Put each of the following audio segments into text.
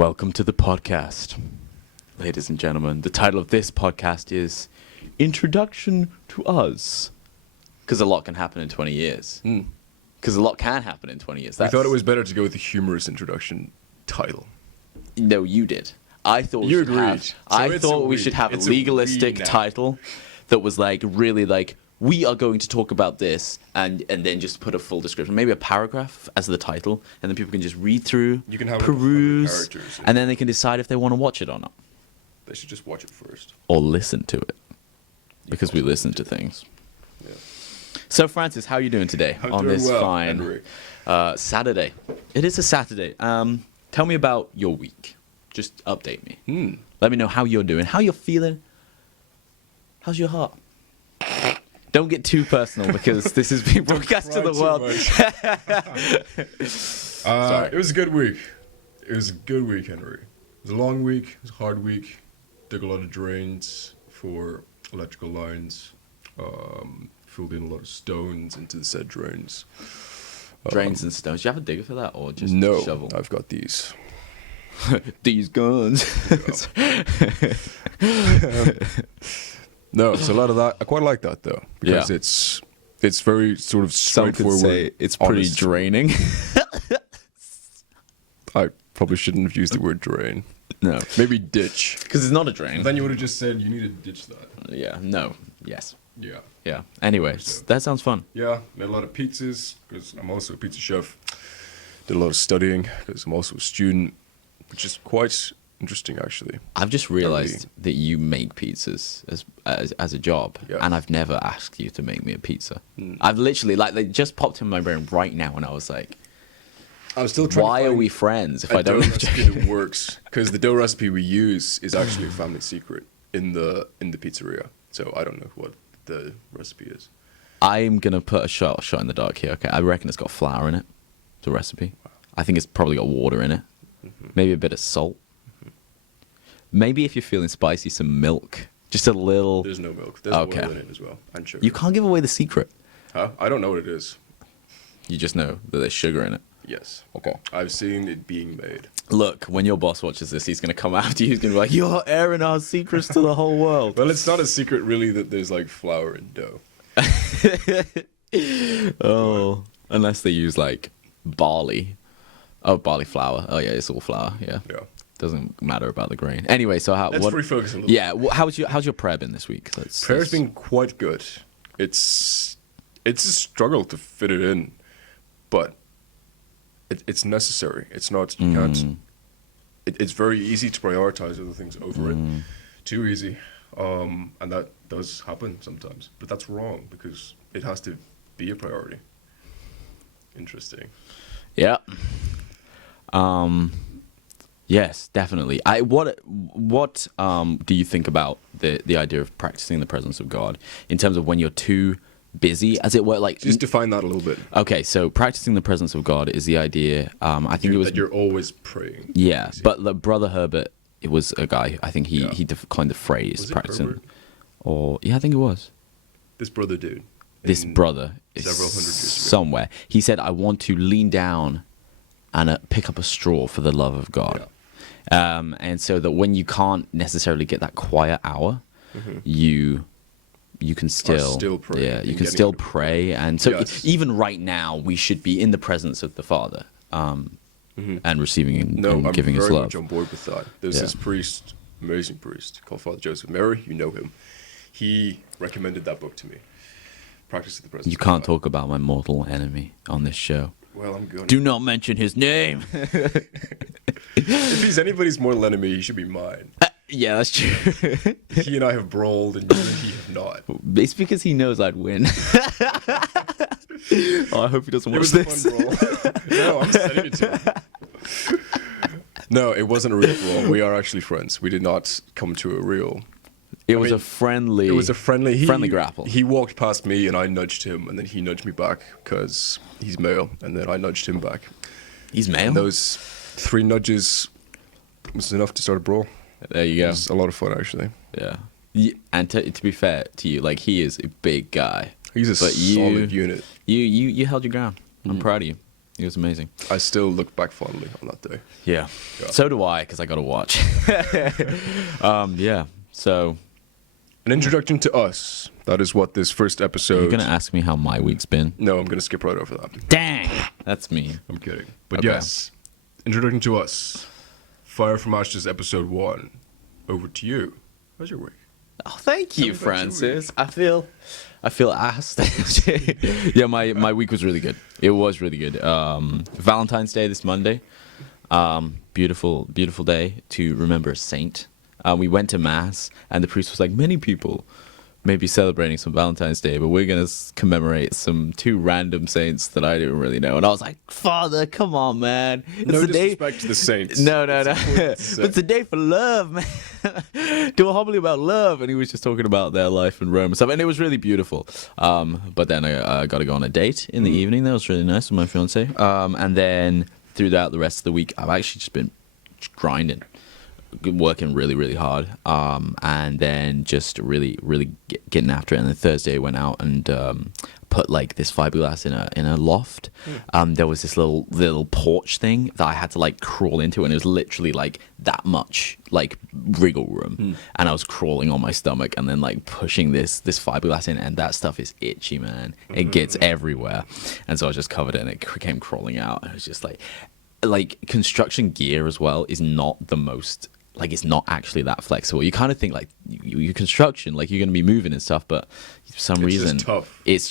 Welcome to the podcast, ladies and gentlemen. The title of this podcast is Introduction to Us. Because a lot can happen in 20 years. Because a lot can happen in 20 years. I thought it was better to go with the humorous introduction title. No, you did. I thought You agreed. we should have a legalistic title that was like really like, we are going to talk about this, and then just put a full description, maybe a paragraph as the title, and then people can just read through, You can have peruse, characters and then they can decide if they want to watch it or not, They should just watch it first. or listen to it, because we listen to things. Yeah. So, Francis, how are you doing today I'm on doing this well, fine Henry. Saturday? It is a Saturday. Tell me about your week. Just update me. Let me know how you're doing, how you're feeling. How's your heart? Don't get too personal because this is being broadcast to the world. Sorry. It was a good week. It was a good week, Henry. It was a long week. It was a hard week. Dug a lot of drains for electrical lines. Filled in a lot of stones into the said drains. Drains and stones. Do you have a digger for that, or just No, shovel? I've got these. These guns. No, it's a lot of that. I quite like that though, because Yeah. it's very sort of Some could straightforward. say it's pretty honest. draining. I probably shouldn't have used the word drain. No, Maybe ditch. because it's not a drain. Then you would have just said you need to ditch that. Yeah. No. Yes. Yeah. Yeah. Anyway, that sounds fun. Yeah, made a lot of pizzas because I'm also a pizza chef. Did a lot of studying because I'm also a student, which is quite interesting actually. I've just realized that you make pizzas as a job, Yeah. and I've never asked you to make me a pizza. I've literally they just popped in my brain right now, and I was like, I'm still trying. why to are find we friends if a I don't? dough recipe that works? Because the dough recipe we use is actually a family secret in the pizzeria. So I don't know what the recipe is. I'm gonna put a shot in the dark here. Okay, I reckon it's got flour in it. The recipe. I think it's probably got water in it. Maybe a bit of salt. Maybe if you're feeling spicy, some milk. Just a little. There's no milk. There's Okay. oil in it as well, and sugar. You can't give away the secret. Huh? I don't know what it is. You just know that there's sugar in it. Yes. Okay. I've seen it being made. Look, when your boss watches this, he's gonna come after you. He's gonna be like, "You're airing our secrets to the whole world." Well, it's not a secret really that there's like flour in dough. Oh, unless they use like barley. Oh, barley flour. Oh yeah, it's all flour. Yeah. Yeah. Doesn't matter about the grain. Anyway, so Let's refocus a little. Yeah, how's your prayer been this week? Prayer's been quite good. It's a struggle to fit it in, but it's necessary. It's not. You can't. It's very easy to prioritize other things over it. Too easy, and that does happen sometimes. But that's wrong because it has to be a priority. Interesting. Yeah. Yes, definitely. What do you think about the idea of practicing the presence of God in terms of when you're too busy, as it were? Like, Just define that a little bit. okay, so practicing the presence of God is the idea. I think it was that you're always praying. yeah, but the Brother Herbert, it was a guy. I think he coined the phrase Was it practicing, Herbert? or yeah, I think it was This brother dude. this in brother is several hundred years ago. somewhere. He said, "I want to lean down and pick up a straw for the love of God." And so that when you can't necessarily get that quiet hour, you can still praying yeah, you and can getting still into prayer. pray. And so Yes. even right now, we should be in the presence of the Father and receiving and, No, and I'm giving very His love. much on board with that. There's Yeah. this priest, amazing priest, called Father Joseph Mary. You know him. He recommended that book to me. Practice of the Presence. You of can't God. talk about my mortal enemy on this show. Well, I'm going. Do not mention his name. If he's anybody's mortal enemy, he should be mine. Yeah, that's true. He and I have brawled, and you and he have not. It's because he knows I'd win. Oh, I hope he doesn't It watch was a this. fun brawl. No, I'm sending it to him. No, it wasn't a real brawl. We are actually friends. We did not come to a real. It was a friendly. It was a friendly. friendly grapple. He walked past me, and I nudged him, and then he nudged me back because he's male, and then I nudged him back. He's male. And those 3 nudges was enough to start a brawl. There you It go. was a lot of fun, actually. Yeah. And to be fair to you, like, he is a big guy. He's a But solid unit. You held your ground. I'm proud of you. It was amazing. I still look back fondly on that day. Yeah. Yeah. So do I, because I got to watch. Yeah. So An introduction to us. That is what this first episode... you're going to ask me how my week's been? No, I'm going to skip right over that. Dang. That's me. I'm kidding. But Okay. yes, introduction to us. Fire from Ashes episode 1. Over to you. How's your week? Oh, thank Tell you, me about your Francis. I feel asked. Yeah, my week was really good. It was really good. Valentine's Day this Monday. Beautiful day to remember a saint. We went to mass, and the priest was like, many people may be celebrating some Valentine's Day, but we're going to commemorate some 2 random saints that I didn't really know. And I was like, Father, come on, man. No disrespect to the saints. No. But it's a day for love, man. Do a homily about love. And he was just talking about their life in Rome and stuff. And it was really beautiful. But then I got to go on a date in the evening. That was really nice with my fiance. And then throughout the rest of the week, I've actually just been grinding. Working really, really hard, and then just really getting after it. And then Thursday I went out and put like this fiberglass in a loft. There was this little porch thing that I had to like crawl into, and it was literally like that much like wriggle room. And I was crawling on my stomach and then like pushing this fiberglass in, and that stuff is itchy, man. It gets everywhere, and so I was just covered in it, came crawling out. And it was just like construction gear as well is not the most. Like, it's not actually that flexible. You kind of think, like, you construction, like, you're going to be moving and stuff, but for some reason... It's tough. It's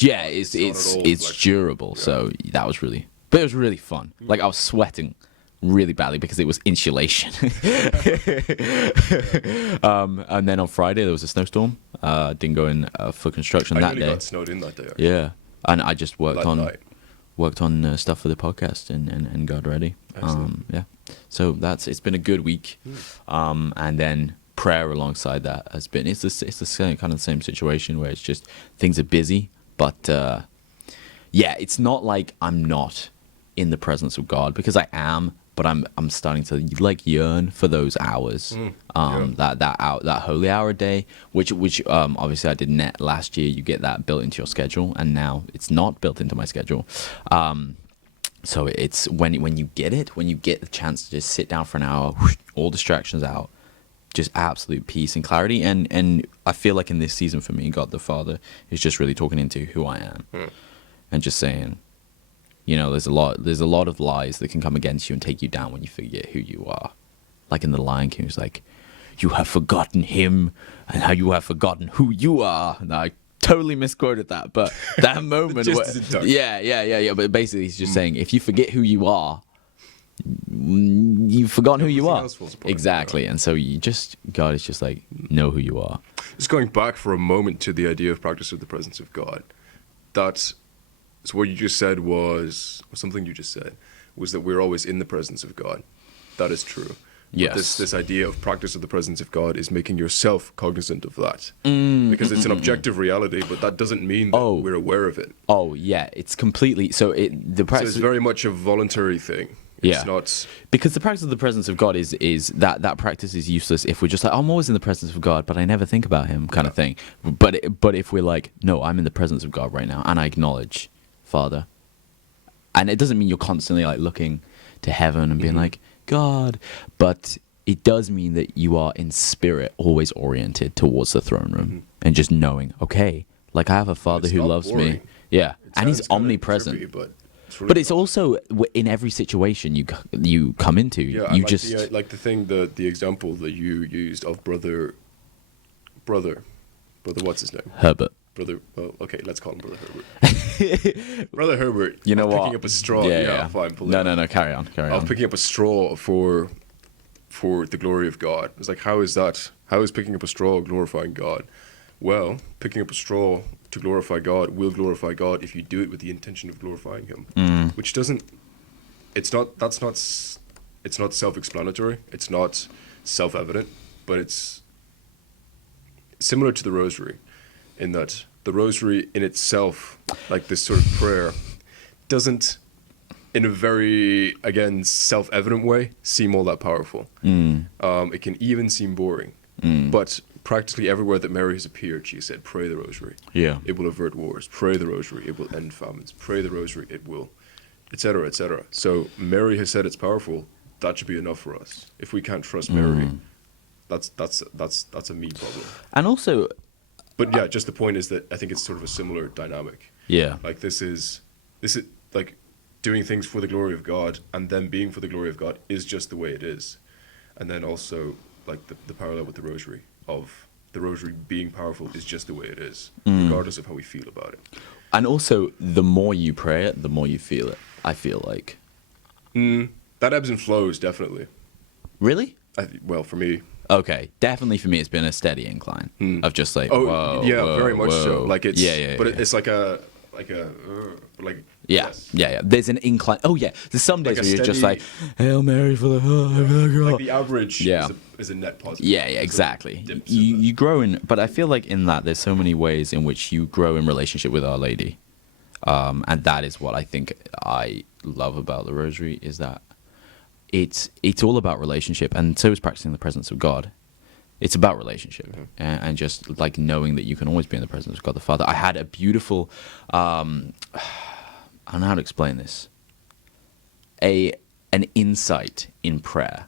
durable, yeah. so that was really... But it was really fun. Like, I was sweating really badly because it was insulation. And then on Friday, there was a snowstorm. Didn't go in for construction that day. I got snowed in that day, actually. Yeah. And I just worked Night. on stuff for the podcast and got ready. Yeah. So it's been a good week. And then prayer alongside that has been, it's the same kind of the same situation where it's just things are busy, but yeah, it's not like I'm not in the presence of God, because I am, but I'm starting to like yearn for those hours. That holy hour day, which obviously I did net last year. You get that built into your schedule, and now it's not built into my schedule. So it's when you get the chance to just sit down for an hour, all distractions out, just absolute peace and clarity. And I feel like in this season for me, God the Father is just really talking into who I am, and just saying, you know, there's a lot of lies that can come against you and take you down when you forget who you are. Like in the Lion King, it's like, you have forgotten him, and how you have forgotten who you are. And I totally misquoted that, but that moment, yeah. But basically, he's just saying, if you forget who you are, you've forgotten who you are. Exactly. And so God is just like, know who you are. Just going back for a moment to the idea of practice of the presence of God. So what you just said was, or something you just said, was that we're always in the presence of God. That is true. Yes. But this idea of practice of the presence of God is making yourself cognizant of that. Because it's an objective reality, but that doesn't mean that we're aware of it. Oh, yeah. It's completely... So the practice... So it's very much a voluntary thing. It's not... Because the practice of the presence of God is that practice is useless if we're just like, I'm always in the presence of God, but I never think about him kind of thing. But if we're like, no, I'm in the presence of God right now, and I acknowledge Father. And it doesn't mean you're constantly like looking to heaven and being like, God, but it does mean that you are in spirit always oriented towards the throne room and just knowing, okay, like I have a Father who loves me. Yeah. And he's omnipresent. Trippy, but it's also in every situation you come into. Yeah, you like just like the thing, the example that you used of brother, what's his name? Herbert. Brother, well, okay, let's call him Brother Herbert. Brother Herbert. You know what? Picking up a straw. Yeah. Fine. No. Carry on. Of picking up a straw for the glory of God. It's like, how is that? How is picking up a straw glorifying God? Well, picking up a straw to glorify God will glorify God if you do it with the intention of glorifying Him. Which doesn't. It's not self-explanatory. It's not self-evident, but it's similar to the Rosary, in that the Rosary in itself, like this sort of prayer, doesn't, in a very, again, self-evident way, seem all that powerful. It can even seem boring. But practically everywhere that Mary has appeared, she said, pray the Rosary. Yeah. It will avert wars. Pray the Rosary. It will end famines. Pray the Rosary. It will etc., etc. So Mary has said it's powerful. That should be enough for us. If we can't trust Mary, that's a me problem. And also, But yeah, just the point is that I think it's sort of a similar dynamic. yeah. Like this is like doing things for the glory of God, and then being for the glory of God is just the way it is. And then also like the parallel with the rosary of the rosary being powerful is just the way it is, regardless of how we feel about it. And also, the more you pray it, the more you feel it, I feel like. That ebbs and flows, definitely. Really? Well, for me. Okay, definitely for me, it's been a steady incline of just like, whoa, yeah, whoa, very much so. whoa. Like it's, yeah, but yeah. it's like a, like. Yeah, Yes. yeah. There's an incline. Oh, yeah. There's some days Like a where you're just steady- like, Hail Mary for the... Like the average Yeah. is a net positive. Yeah, There's exactly. dips in that. You grow in... But I feel like in that, there's so many ways in which you grow in relationship with Our Lady. And that is what I think I love about the Rosary, is that it's all about relationship. And so is practicing the presence of God. It's about relationship and just like knowing that you can always be in the presence of God the Father. I had a beautiful... I don't know how to explain this. An insight in prayer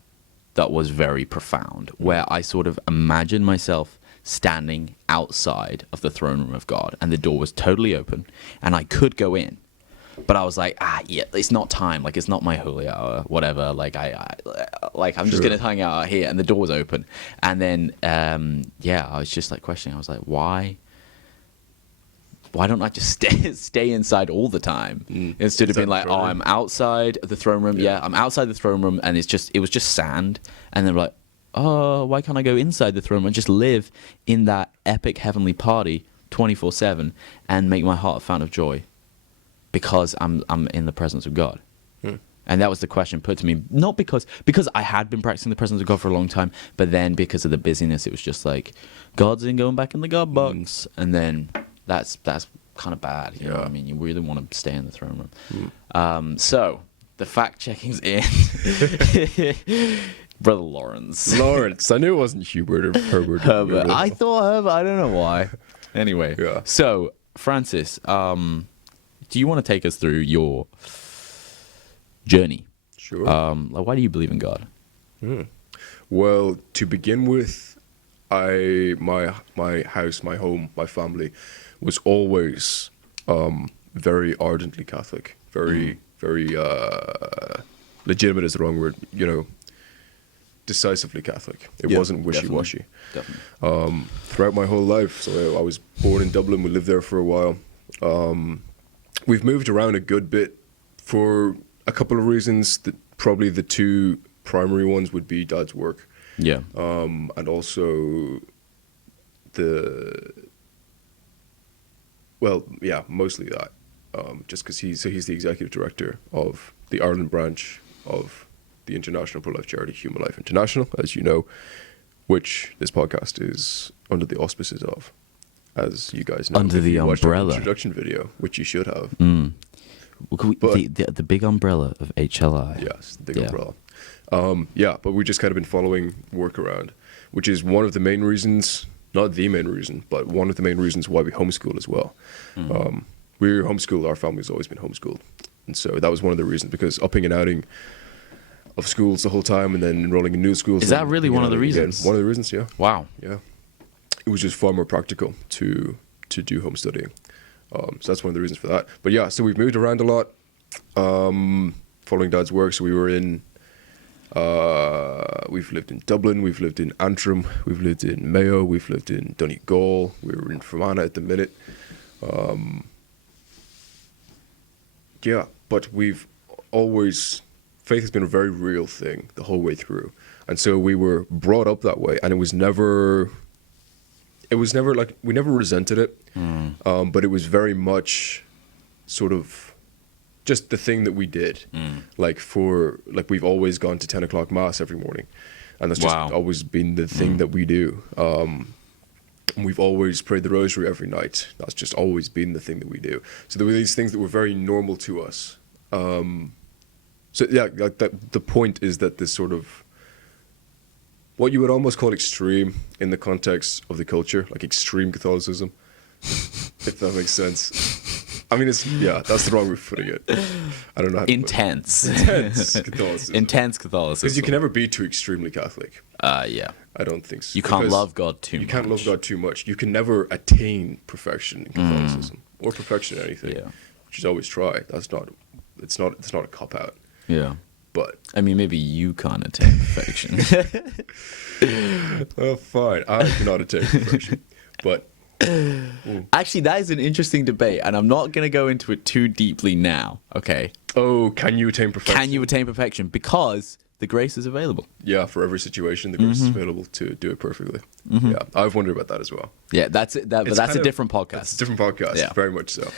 that was very profound, where I sort of imagined myself standing outside of the throne room of God, and the door was totally open, and I could go in, but I was like, yeah, it's not time. Like, it's not my holy hour, whatever. Like, I'm just gonna hang out here, and the door was open, and then I was just like questioning. I was like, why don't I just stay inside all the time instead of being like, oh, I'm outside the throne room. Yeah, I'm outside the throne room, and it was just sand. And then we're like, oh, why can't I go inside the throne room and just live in that epic heavenly party 24/7 and make my heart a fountain of joy because I'm in the presence of God. And that was the question put to me, not because I had been practicing the presence of God for a long time, but then because of the busyness, it was just like, God's in going back in the God box, and then. That's kind of bad, you know what I mean? You really want to stay in the throne room. So, the fact-checking's in. Brother Lawrence. Lawrence. I knew it wasn't Hubert or Herbert. Herbert. I thought Herbert. I don't know why. Anyway. Yeah. So, Francis, do you want to take us through your journey? Sure. Why do you believe in God? Well, to begin with, my house, my home, my family was always very ardently Catholic, very legitimate is the wrong word, decisively Catholic. It wasn't wishy-washy. Definitely. Throughout my whole life, so I was born in Dublin. We lived there for a while. We've moved around a good bit for a couple of reasons. Probably the two primary ones would be Dad's work. Yeah. And also mostly that. Just because he's the executive director of the Ireland branch of the international pro-life charity Human Life International, as you know, which this podcast is under the auspices of, as you guys know. Under the watched our umbrella. introduction video, which you should have. The big umbrella of HLI. Yes, the big umbrella. But we've just kind of been following work around, which is one of the main reasons, not the main reason, but one of the main reasons why we homeschool as well. We're homeschooled, our family's always been homeschooled. And so that was one of the reasons, because upping and outing of schools the whole time and then enrolling in new schools. Is that really one of the reasons? Again, one of the reasons, yeah. Wow. Yeah. It was just far more practical to do home studying. So that's one of the reasons for that. But yeah, so we've moved around a lot, following Dad's work. So we were we've lived in Dublin, we've lived in Antrim, we've lived in Mayo, we've lived in Donegal, we're in Fermanagh at the minute. But we've always, faith has been a very real thing the whole way through. And so we were brought up that way, and it was never like, we never resented it, but it was very much sort of just the thing that we did. Like we've always gone to 10 o'clock mass every morning, and that's just always been the thing that we do. And we've always prayed the rosary every night. That's just always been the thing that we do. So there were these things that were very normal to us. Like the point is that this sort of, what you would almost call extreme in the context of the culture, like extreme Catholicism, if that makes sense. I mean, that's the wrong way of putting it. I don't know how to Intense. Intense Catholicism. Intense Catholicism. Because you can never be too extremely Catholic. Yeah. I don't think so. You can't Because love God too much. You can't love God too much. You can never attain perfection in Catholicism or perfection in anything. Yeah. Which is always try. It's not a cop out. Yeah. But I mean, maybe you can't attain perfection. well, fine. I cannot attain perfection. But Actually, that is an interesting debate, and I'm not going to go into it too deeply now. Okay. oh, can you attain perfection? Can you attain perfection? Because the grace is available. Yeah, for every situation, the grace is available to do it perfectly. Yeah, I've wondered about that as well. Yeah, that's it. But that's a different podcast. It's a different podcast. Yeah. Very much so.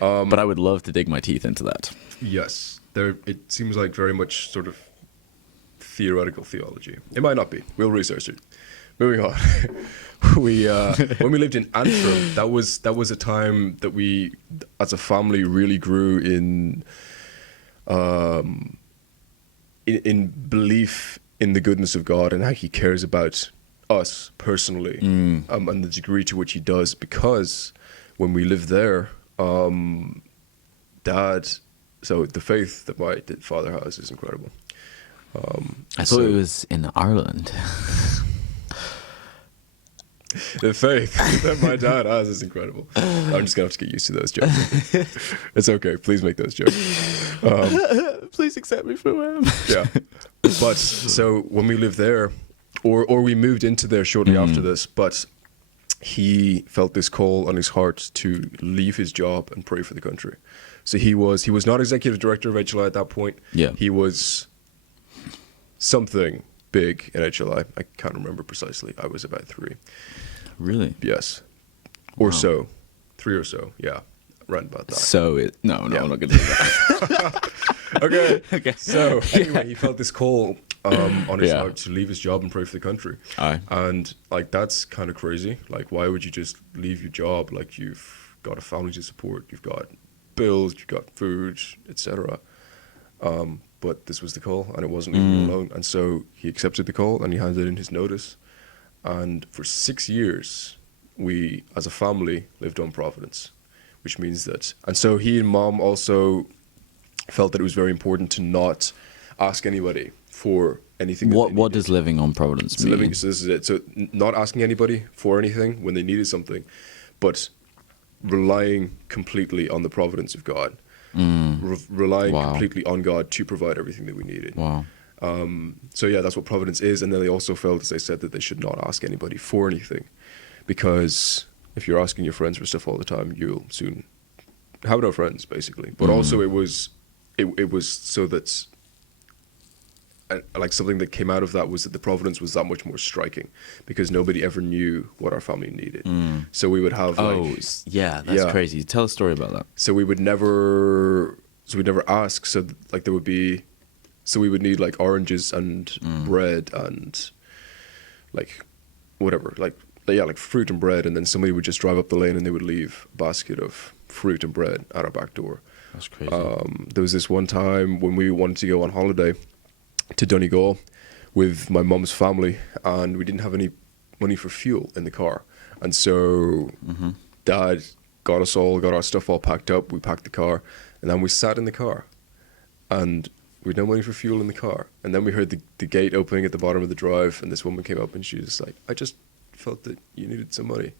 But I would love to dig my teeth into that. Yes, it seems like very much sort of theoretical theology. It might not be. We'll research it. Moving on. When we lived in Antrim, that was a time that we, as a family, really grew in belief in the goodness of God and how He cares about us personally, and the degree to which He does. Because when we lived there, Dad. So the faith that my father has is incredible. I thought it was in Ireland. The faith that my dad has is incredible. I'm just going to have to get used to those jokes. It's okay. Please make those jokes. Please accept me for who I am. Yeah. But so when we lived there, or we moved into there shortly after this, but he felt this call on his heart to leave his job and pray for the country. So he was not executive director of HLI at that point. Yeah. He was something big in HLI. I can't remember precisely. I was about 3. Really? Yes. Or Wow. so. 3 or so. Yeah. Right about that. So no, Yeah. I'm not going to do that. Okay. Okay. So anyway, he felt this call on his Yeah. heart to leave his job and pray for the country. Aye. And like that's kind of crazy. Like, why would you just leave your job? Like, you've got a family to support, you've got bills, you've got food, etc. But this was the call, and it wasn't leaving him alone. And so he accepted the call, and he handed in his notice. And for 6 years, we, as a family, lived on Providence, which means that. And so he and Mom also felt that it was very important to not ask anybody for anything. What does living on Providence mean? So this is it. So not asking anybody for anything when they needed something, but relying completely on the providence of God. Relying Wow. completely on God to provide everything that we needed. Wow. So yeah, that's what providence is. And then they also felt, as I said, that they should not ask anybody for anything, because if you're asking your friends for stuff all the time, you'll soon have no friends, basically. But also it was so that like something that came out of that was that the providence was that much more striking, because nobody ever knew what our family needed. So we would have Yeah, that's crazy. Tell a story about that. So we'd never ask. So like we would need like oranges and bread and like whatever, like fruit and bread, and then somebody would just drive up the lane and they would leave a basket of fruit and bread at our back door. That's crazy. There was this one time when we wanted to go on holiday to Donegal with my mum's family, and we didn't have any money for fuel in the car, and so Dad got our stuff all packed up. We packed the car, and then we sat in the car, and we had no money for fuel in the car. And then we heard the gate opening at the bottom of the drive, and this woman came up, and she was like, "I just felt that you needed some money,"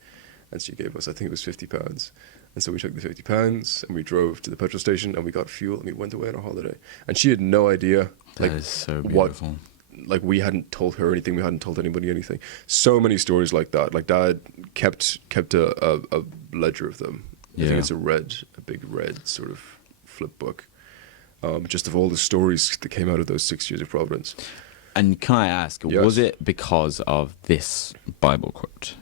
and she gave us, I think it was £50. And so we took the £50 and we drove to the petrol station and we got fuel and we went away on our holiday. And she had no idea, That is so beautiful. Like we hadn't told her anything, we hadn't told anybody anything. So many stories like that. Like Dad kept a ledger of them. I think it's a big red sort of flip book, just of all the stories that came out of those 6 years of Providence. And can I ask, Yes. was it because of this Bible quote?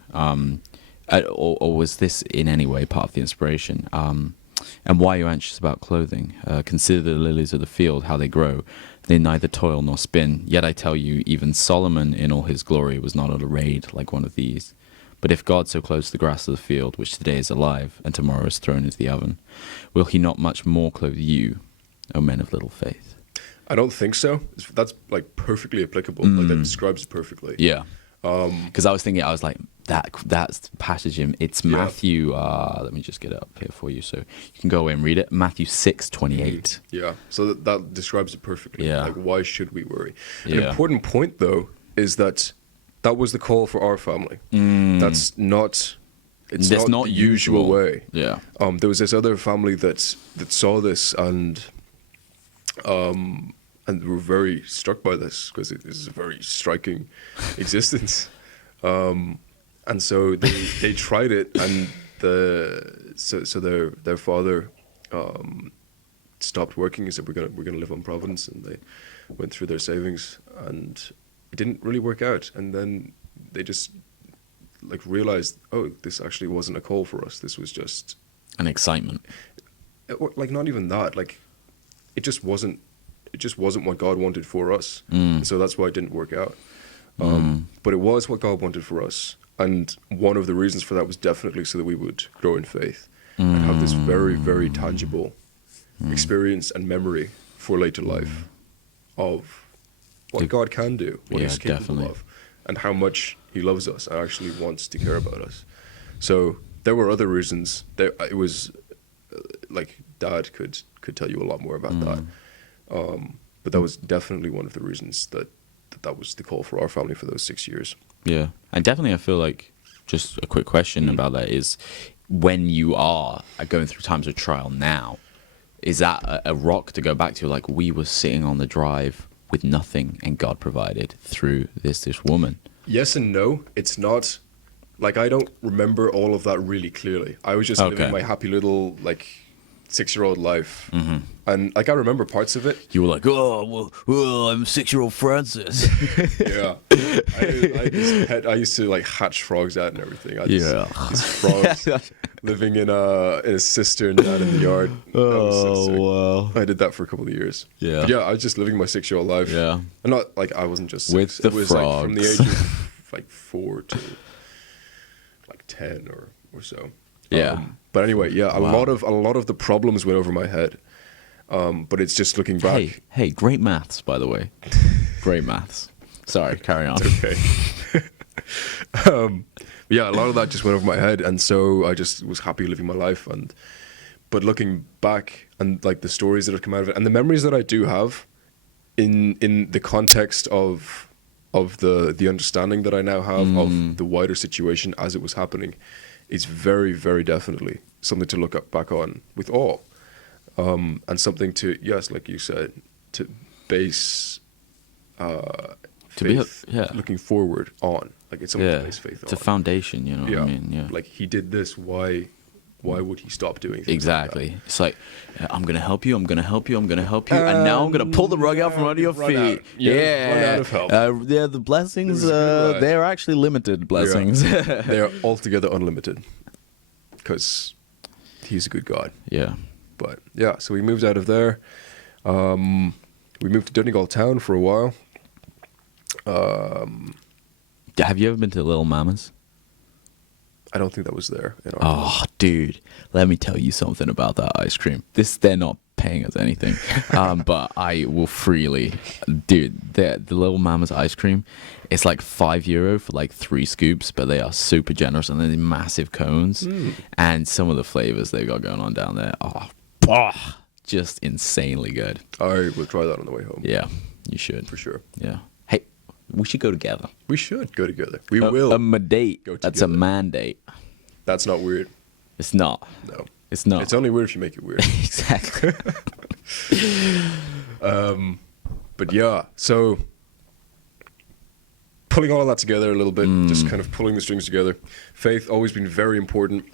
Or was this in any way part of the inspiration? And why are you anxious about clothing? Consider the lilies of the field, how they grow. They neither toil nor spin. Yet I tell you, even Solomon in all his glory was not arrayed like one of these. But if God so clothes the grass of the field, which today is alive and tomorrow is thrown into the oven, will he not much more clothe you, O men of little faith? I don't think so. That's like perfectly applicable. Like that describes it perfectly. Yeah. Because I was thinking, I was like, that's passage in, it's Matthew, let me just get it up here for you so you can go away and read it. Matthew 6:28. Yeah, so that describes it perfectly. Yeah. Like, why should we worry? An Yeah. important point, though, is that was the call for our family. That's not... It's That's not the usual way. Yeah. There was this other family that saw this and were very struck by this because it is a very striking existence. And so they tried it, and so their father stopped working. He said, "We're gonna live on Providence," and they went through their savings, and it didn't really work out. And then they just like realized, oh, this actually wasn't a call for us. This was just An excitement. or, like, not even that. Like, it just wasn't what God wanted for us. So that's why it didn't work out. But it was what God wanted for us. And one of the reasons for that was definitely so that we would grow in faith and have this very, very tangible experience and memory for later life of what God can do, what He's capable of, and how much He loves us and actually wants to care about us. So there were other reasons. It was like Dad could tell you a lot more about that. But that was definitely one of the reasons that was the call for our family for those 6 years. Yeah. And definitely I feel like, just a quick question about that is, when you are going through times of trial now, is that a rock to go back to? Like, we were sitting on the drive with nothing and God provided through this woman. Yes and no. It's not, like, I don't remember all of that really clearly. I was just living my happy little, like, 6-year-old life. And, like, I remember parts of it. You were like, oh, well, I'm 6-year-old Francis. Yeah. I used to, like, hatch frogs out and everything. These frogs living in a cistern down in the yard. Wow. I did that for a couple of years. Yeah. But yeah, I was just living my 6-year-old life. Yeah. And not, like, I wasn't just 6. With the it was frogs. like from the age of, like, 4 to, like, 10 or so. Yeah. But anyway, yeah, a lot of the problems went over my head. But it's just looking back. Hey, great maths, by the way. Great maths. Sorry, carry on. Okay. Yeah, a lot of that just went over my head, and so I just was happy living my life. But looking back and, like, the stories that have come out of it, and the memories that I do have, in the context of the understanding that I now have of the wider situation as it was happening, is very, very definitely something to look back on with awe. And something to, yes, like you said, to base faith, looking forward on. Like, it's something to base faith on. It's a foundation, you know what I mean? Yeah. Like, He did this, why would He stop doing things Exactly. like that? It's like, I'm going to help you, I'm going to help you, I'm going to help you, and now I'm going to pull the rug out from under your feet. Run out of help. Yeah, the blessings, they're actually limited blessings. Yeah. They are altogether unlimited, because He's a good God. Yeah. But yeah, so we moved out of there. We moved to Donegal town for a while. Have you ever been to Little Mama's? I don't think that was there. Oh, dude, let me tell you something about that ice cream. They're not paying us anything, but I will freely, dude. The Little Mama's ice cream, it's like €5 for like 3 scoops, but they are super generous, and they're massive cones, and some of the flavors they got going on down there, just insanely good. I will try that on the way home. Yeah, you should For sure. Yeah. Hey, we should go together. We should go together. We will. A date. Go That's a together. mandate. That's not weird. It's not. No. It's not. It's only weird if you make it weird. Exactly. But yeah, so pulling all of that together a little bit, just kind of pulling the strings together. Faith always been very important.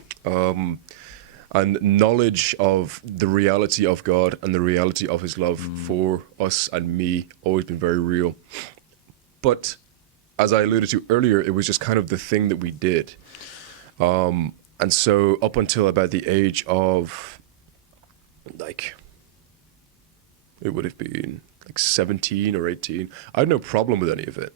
And knowledge of the reality of God and the reality of His love for us and me always been very real. But as I alluded to earlier, it was just kind of the thing that we did. And so up until about the age of, like, it would have been like 17 or 18, I had no problem with any of it.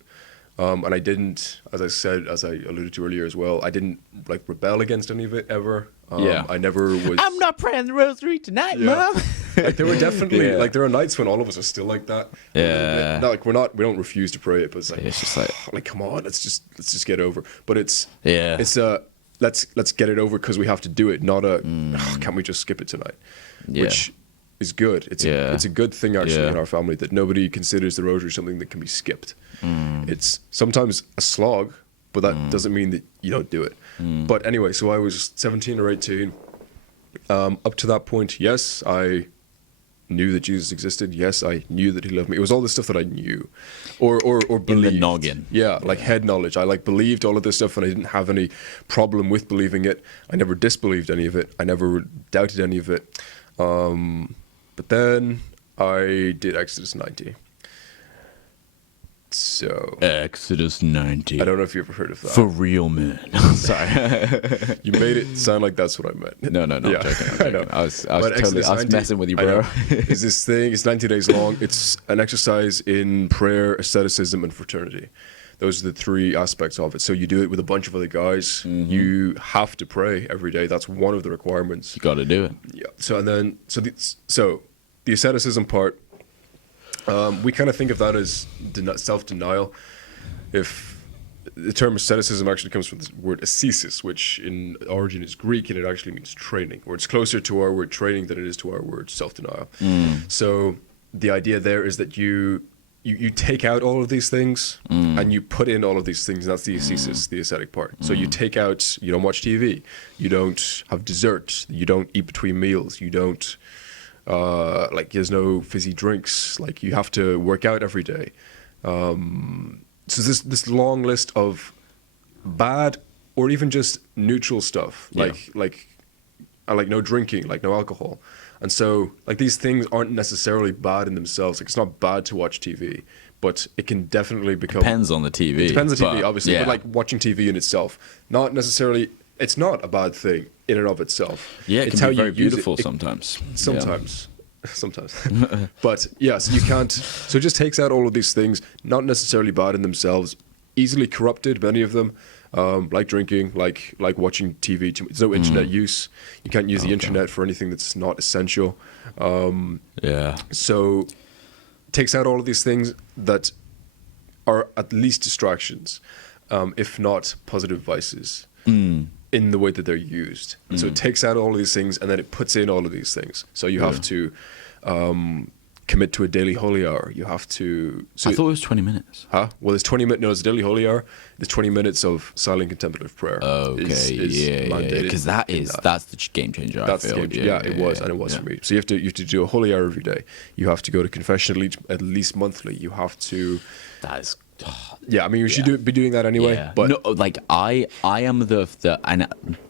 And I didn't, as I alluded to earlier as well, I didn't, like, rebel against any of it ever. I never was... I'm not praying the rosary tonight, Mom. Like there were definitely Yeah. like there are nights when all of us are still like that. A little bit. Yeah. Not, like we don't refuse to pray it, but it's like It's just like come on, let's just get over. But it's Yeah. let's get it over because we have to do it, not can't we just skip it tonight? Yeah. Which is good. It's a good thing actually in our family that nobody considers the rosary something that can be skipped. It's sometimes a slog, but that doesn't mean that you don't do it. But anyway, so I was 17 or 18. Up to that point, yes, I knew that Jesus existed. Yes, I knew that he loved me. It was all the stuff that I knew or believed. In the noggin. Yeah, like head knowledge. I like believed all of this stuff and I didn't have any problem with believing it. I never disbelieved any of it. I never doubted any of it. But then I did Exodus 90. So Exodus 90. I don't know if you ever heard of that. For real men. Sorry. You made it sound like that's what I meant. No, I'm Yeah, joking. I know. I was But Exodus 90, messing with you, I know. bro. It's this thing. It's 90 days long. It's an exercise in prayer, asceticism, and fraternity. Those are the three aspects of it. So you do it with a bunch of other guys. You have to pray every day. That's one of the requirements. You got to do it. Yeah. So the asceticism part, we kind of think of that as self-denial. If the term asceticism actually comes from the word ascesis, which in origin is Greek, and it actually means training, or it's closer to our word training than it is to our word self-denial. So the idea there is that you take out all of these things and you put in all of these things. And that's the ascesis, the ascetic part. So you take out, you don't watch TV, you don't have dessert, you don't eat between meals, you don't there's no fizzy drinks, like you have to work out every day. So this long list of bad or even just neutral stuff, like no drinking, like no alcohol. And so like these things aren't necessarily bad in themselves. Like it's not bad to watch TV, but it can definitely become Depends on the TV. It depends on TV, obviously, yeah. but like watching TV in itself, not necessarily. It's not a bad thing in and of itself. Yeah, it it's can be very you use beautiful it. sometimes. Sometimes. But yes, you can't. So it just takes out all of these things, not necessarily bad in themselves, easily corrupted, many of them, like drinking, like watching TV. There's no internet use. You can't use the internet for anything that's not essential. So it takes out all of these things that are at least distractions, if not positive vices. In the way that they're used. And so it takes out all of these things and then it puts in all of these things. So you have to commit to a daily holy hour. You have to... I thought it was 20 minutes. Huh? Well, there's 20 minutes... No, it's a daily holy hour. There's 20 minutes of silent contemplative prayer. Okay, mandated because that's the game changer, That's I feel. the game. Yeah, it was, and it was for me. So you have to do a holy hour every day. You have to go to confession at least monthly. You have to... That is... Yeah, I mean, you should be doing that anyway. Yeah. But no, like I am the and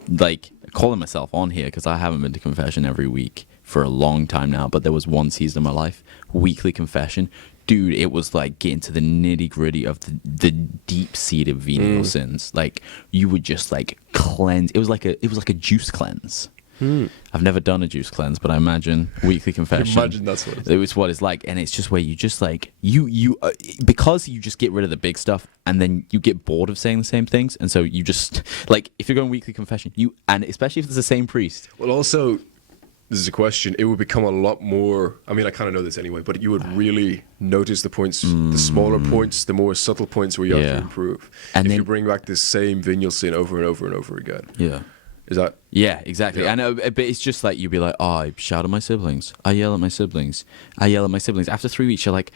like calling myself on here because I haven't been to confession every week for a long time now. But there was one season of my life, weekly confession. Dude, it was like getting to the nitty gritty of the deep seated venial sins. Like you would just like cleanse. It was like a juice cleanse. I've never done a juice cleanse, but I imagine weekly confession. Imagine that's what it's what it's like, and it's just where you just like you because you just get rid of the big stuff, and then you get bored of saying the same things, and so you just like if you're going weekly confession, and especially if it's the same priest. Well, also, this is a question. It would become a lot more. I mean, I kind of know this anyway, but you would really notice the points, the smaller points, the more subtle points where you have to improve. And if then, you bring back this same venial sin over and over and over again. Yeah. Is that? Yeah, exactly. Yeah. I know, but it's just like you'd be like, oh, I shout at my siblings. I yell at my siblings. I yell at my siblings. After 3 weeks, you're like,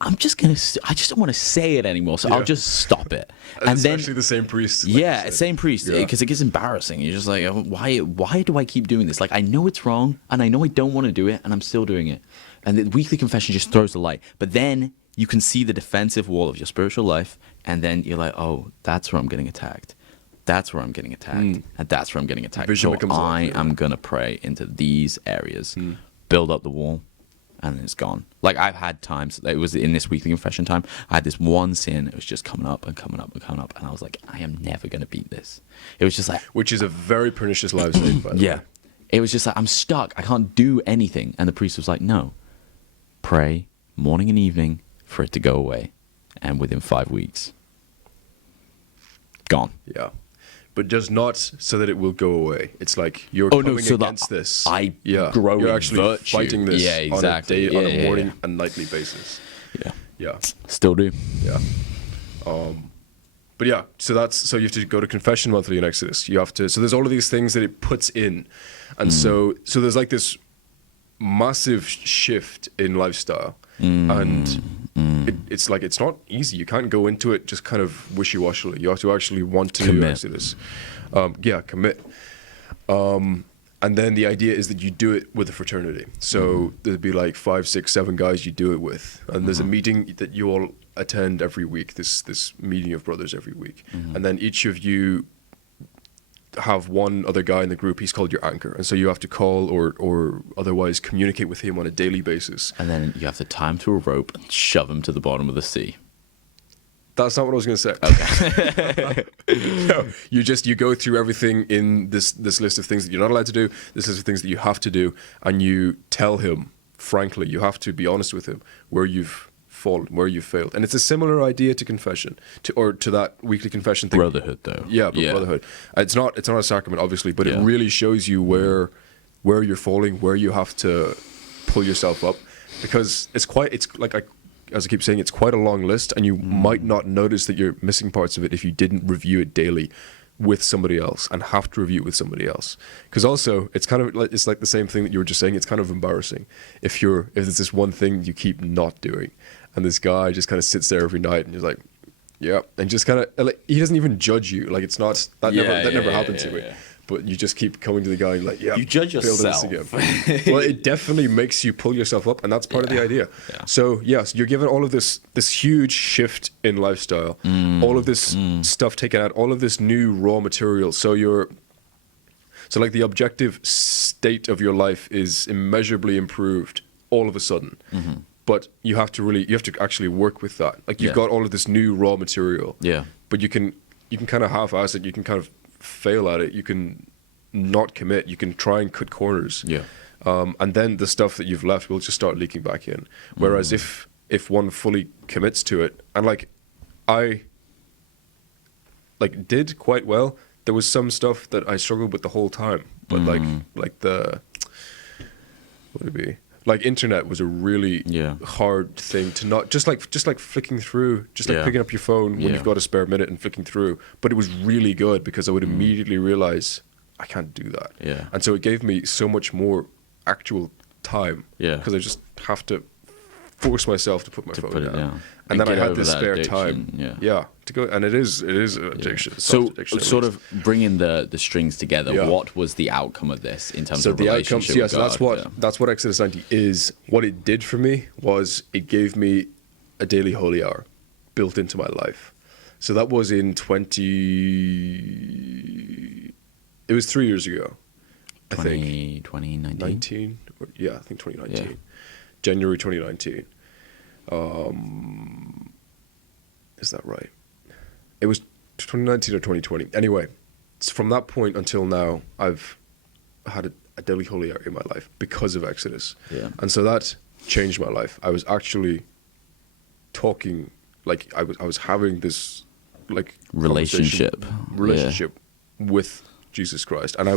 I just don't want to say it anymore, so I'll just stop it. And then especially the same priest. Like same priest, because it gets embarrassing. You're just like, oh, why do I keep doing this? Like, I know it's wrong, and I know I don't want to do it, and I'm still doing it. And the weekly confession just throws the light. But then you can see the defensive wall of your spiritual life, and then you're like, oh, that's where I'm getting attacked. That's where I'm getting attacked, and that's where I'm getting attacked. Vision so becomes I am gonna pray into these areas, build up the wall, and then it's gone. Like I've had times, it was in this weekly confession time, I had this one sin, it was just coming up and coming up and coming up, and I was like, I am never gonna beat this. It was just like, which is a very pernicious life state, by the way. It was just like, I'm stuck, I can't do anything, and the priest was like, no, pray morning and evening for it to go away, and within 5 weeks, gone. Yeah. but just not so that it will go away. It's like you're Oh, no, coming so against that this. I grow You're in actually virtue. fighting this Yeah, exactly. on a Yeah, morning yeah. and nightly basis. Yeah. Yeah, Still do. yeah. But yeah, so you have to go to confession monthly in Exodus. You have to. So there's all of these things that it puts in, and so there's like this massive shift in lifestyle, and it's like it's not easy. You can't go into it just kind of wishy-washily. You have to actually want to do Commit. Exodus. Commit. And then the idea is that you do it with a fraternity. So there'd be like 5, 6, 7 guys you do it with, and there's a meeting that you all attend every week. This meeting of brothers every week, and then each of you have one other guy in the group. He's called your anchor, and so you have to call or otherwise communicate with him on a daily basis. And then you have to tie him to a rope and shove him to the bottom of the sea. That's not what I was going to say. Okay. No, you go through everything in this list of things that you're not allowed to do, this list of things that you have to do, and you tell him, frankly, you have to be honest with him where you've fallen, where you've failed. And it's a similar idea to confession, to that weekly confession thing. Brotherhood, though. Yeah, but brotherhood. It's not a sacrament, obviously, but it Yeah. really shows you where you're falling, where you have to pull yourself up, because it's like as I keep saying, it's quite a long list, and you might not notice that you're missing parts of it if you didn't review it daily with somebody else and have to review it with somebody else. Because also, it's kind of it's like the same thing that you were just saying. It's kind of embarrassing if there's this one thing you keep not doing, and this guy just kind of sits there every night and you're like, yeah, and just kind of like he doesn't even judge you. Like it's not that never happened to me. Yeah. But you just keep coming to the guy and like, yeah, You judge failed this yourself. again. Well, it definitely makes you pull yourself up, and that's part of the idea. Yeah. So yes, you're given all of this huge shift in lifestyle, all of this stuff taken out, all of this new raw material. So like the objective state of your life is immeasurably improved all of a sudden. But you have to actually work with that. Like you've got all of this new raw material. Yeah. But you can kind of half-ass it. You can kind of fail at it. You can not commit. You can try and cut corners. Yeah. And then the stuff that you've left will just start leaking back in. Whereas if one fully commits to it, and like I did quite well, there was some stuff that I struggled with the whole time. But like the what would it be? Like internet was a really hard thing to not just like flicking through, just like picking up your phone when you've got a spare minute and flicking through. But it was really good because I would immediately realize I can't do that. Yeah. And so it gave me so much more actual time. Yeah. Because I just have to force myself to put my phone down. And then I get had over this that spare addiction, time. yeah. To go, and it is an addiction. It's So addiction, sort of bringing the strings together, Yeah. what was the outcome of this in terms So of the relationship outcome, with so God? that's what Exodus 90 is. What it did for me was it gave me a daily holy hour built into my life. So that was in it was 3 years ago, I think. 2019? 19? I think 2019. Yeah. January 2019. Is that right? It was 2019 or 2020. Anyway, from that point until now, I've had a daily holy hour in my life because of Exodus. Yeah. And so that changed my life. I was actually talking, like I was having this like Relationship with Jesus Christ, and it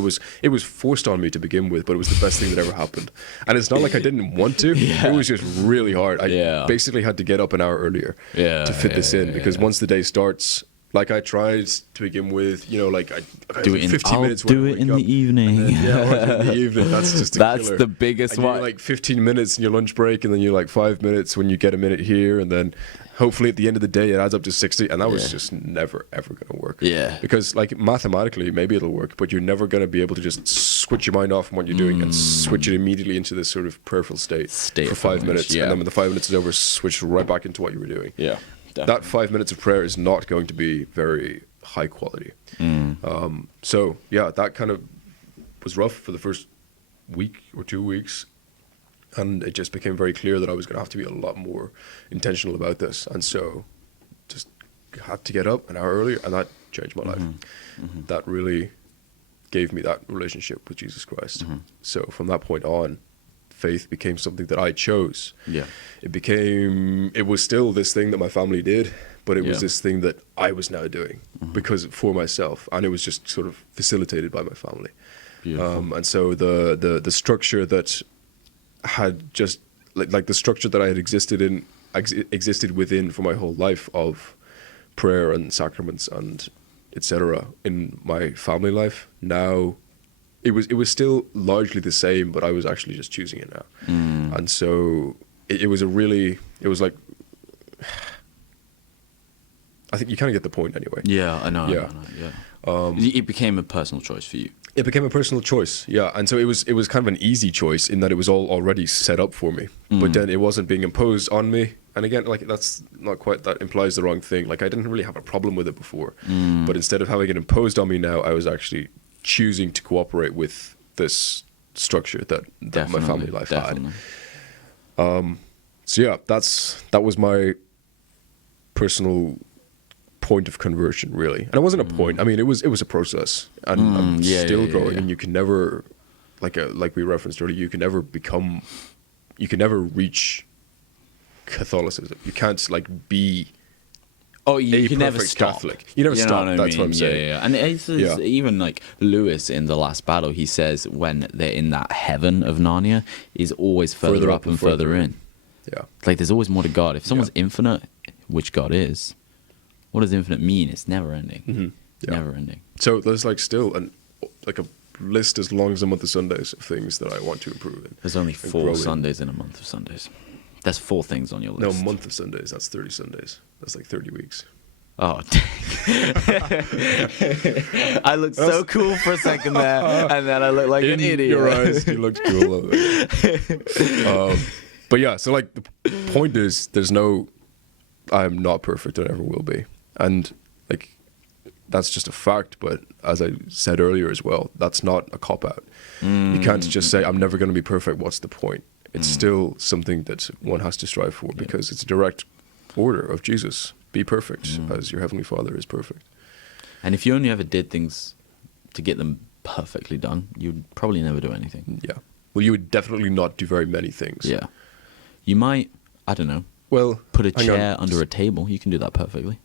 was forced on me to begin with, but it was the best thing that ever happened. And it's not like I didn't want to. It was just really hard. I basically had to get up an hour earlier to fit this in, because once the day starts, like I tried to begin with, like I do it in 15 minutes. I'll do it in the evening. In the evening. That's just a That's killer. the biggest and one. you're like 15 minutes in your lunch break, and then you're like 5 minutes when you get a minute here, and then hopefully at the end of the day it adds up to 60, and that was just never ever going to work. Yeah. Because like mathematically maybe it'll work, but you're never going to be able to just switch your mind off from what you're doing and switch it immediately into this sort of prayerful state for 5 minutes, and then when the 5 minutes is over, switch right back into what you were doing. Yeah. That 5 minutes of prayer is not going to be very high quality. So yeah, that kind of was rough for the first week or 2 weeks, and it just became very clear that I was going to have to be a lot more intentional about this, and so just had to get up an hour earlier, and that changed my life. That really gave me that relationship with Jesus Christ. So from that point on, faith became something that I chose. Yeah. It was still this thing that my family did, but it was Yeah. this thing that I was now doing because for myself, and it was just sort of facilitated by my family. Beautiful. And so the structure that had just like the structure that I had existed within for my whole life of prayer and sacraments and etc. in my family life, now it was still largely the same, but I was actually just choosing it now. And so it was like, I think you kind of get the point anyway. Yeah, I know. Yeah. Yeah. It became a personal choice for you. It became a personal choice, yeah, and so it was kind of an easy choice in that it was all already set up for me, but then it wasn't being imposed on me. And again, like that's not quite, that implies the wrong thing. Like I didn't really have a problem with it before, but instead of having it imposed on me now, I was actually choosing to cooperate with this structure that my family life had. So yeah, that was my personal point of conversion, really. And it wasn't a point. I mean, it was a process, and I'm still growing. And you can never, like we referenced earlier, you can never reach Catholicism. You can't be. Oh, you can never stop. Catholic. You never stop. That's what I'm saying. Yeah. And it's even like Lewis in The Last Battle, he says when they're in that heaven of Narnia, is always further up and further in. Yeah. Like there's always more to God. If someone's infinite, which God is, what does infinite mean? It's never ending. Yeah. Never ending. So there's still a list as long as a month of Sundays of things that I want to improve in. There's only 4 Sundays in a month of Sundays. That's 4 things on your list. No, a month of Sundays. That's 30 Sundays. That's 30 weeks. Oh, dang. I looked so cool for a second there, and then I looked like an idiot. In your eyes, you looked cool. But yeah, so the point is, I'm not perfect and never will be. And that's just a fact, but as I said earlier as well, that's not a cop-out. You can't just say, I'm never going to be perfect, what's the point? It's still something that one has to strive for because it's a direct order of Jesus. Be perfect as your Heavenly Father is perfect. And if you only ever did things to get them perfectly done, you'd probably never do anything. Yeah. Well, you would definitely not do very many things. Yeah. You might, I don't know, put a chair under a table. You can do that perfectly.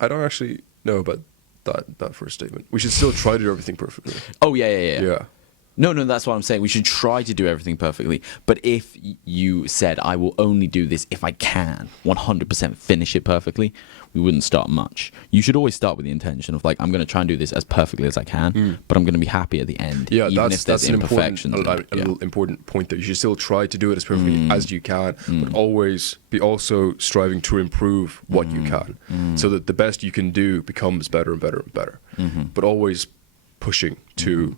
I don't actually know about that first statement. We should still try to do everything perfectly. Oh, yeah. No, that's what I'm saying. We should try to do everything perfectly. But if you said, I will only do this if I can 100% finish it perfectly, we wouldn't start much. You should always start with the intention of I'm going to try and do this as perfectly as I can, but I'm going to be happy at the end. Yeah, even if there's imperfections. An important point that you should still try to do it as perfectly as you can, but always be also striving to improve what you can, so that the best you can do becomes better and better and better. But always pushing to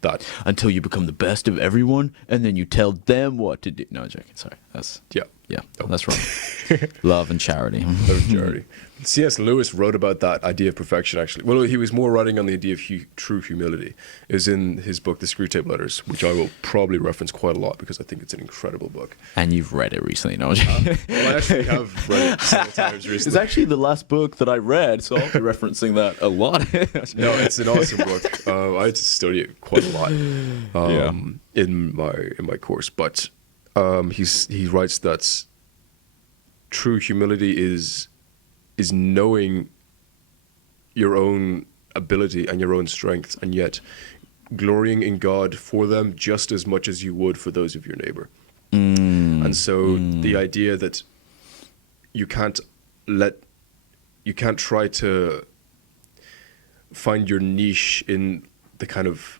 that until you become the best of everyone, and then you tell them what to do. No, I'm joking. Sorry, that's that's wrong. Love and charity. Love and charity. C.S. Lewis wrote about that idea of perfection, actually. Well, he was more writing on the idea of true humility. It was in his book, The Screwtape Letters, which I will probably reference quite a lot because I think it's an incredible book. And you've read it recently, no? Well, I actually have read it several times recently. It's actually the last book that I read, so I'll be referencing that a lot. No, it's an awesome book. I had to study it quite a lot in my course. But he writes that true humility is knowing your own ability and your own strengths, and yet glorying in God for them just as much as you would for those of your neighbor. And so the idea that you can't try to find your niche in the kind of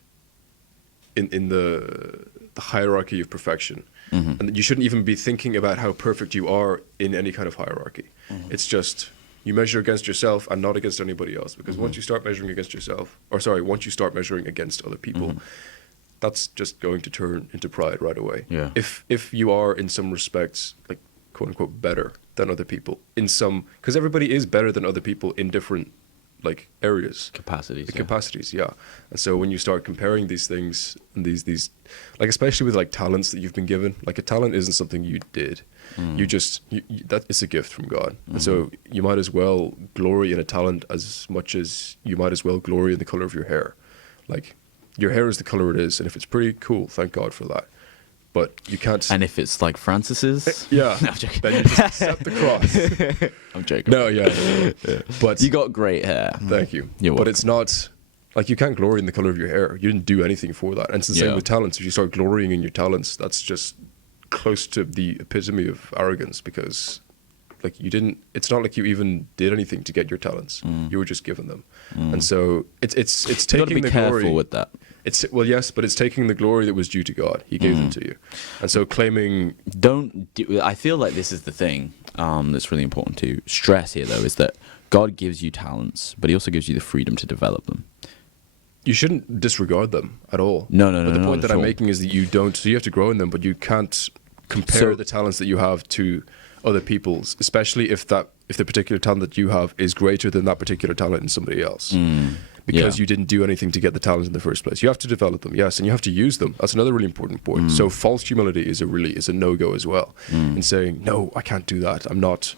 in the hierarchy of perfection. And that you shouldn't even be thinking about how perfect you are in any kind of hierarchy. It's just you measure against yourself and not against anybody else. Because once you start measuring against yourself, once you start measuring against other people, that's just going to turn into pride right away. Yeah. If you are in some respects quote unquote better than other people because everybody is better than other people in different areas, capacities, yeah. And so when you start comparing these things and these especially with talents that you've been given, a talent isn't something you did. That is a gift from God. And so you might as well glory in a talent as much as you might as well glory in the color of your hair. your hair is the color it is, and if it's pretty, cool, thank God for that. But you can't. And if it's like Francis's, Yeah, no, I'm joking. then you just accept the cross. I'm joking. No, yeah. But You got great hair. thank you. You're But welcome. it's not like you can't glory in the color of your hair. You didn't do anything for that. And it's the same Yeah. with talents. If you start glorying in your talents, that's just close to the epitome of arrogance, because like you didn't. It's not like you even did anything to get your talents. You were just given them. And so it's You got to taking be the careful glory. with that. It's well, yes, but it's taking the glory that was due to God. He gave them to you, and so claiming. I feel like this is the thing that's really important to stress here, though, is that God gives you talents, but he also gives you the freedom to develop them. You shouldn't disregard them at all. No, But the not point that at I'm all. making is that you don't. So you have to grow in them, but you can't compare So- the talents that you have to other people's, especially if the particular talent that you have is greater than that particular talent in somebody else. Because Yeah. you didn't do anything to get the talent in the first place. You have to develop them, yes, and you have to use them. That's another really important point. So false humility is a no-go as well. In saying, no, I can't do that. I'm not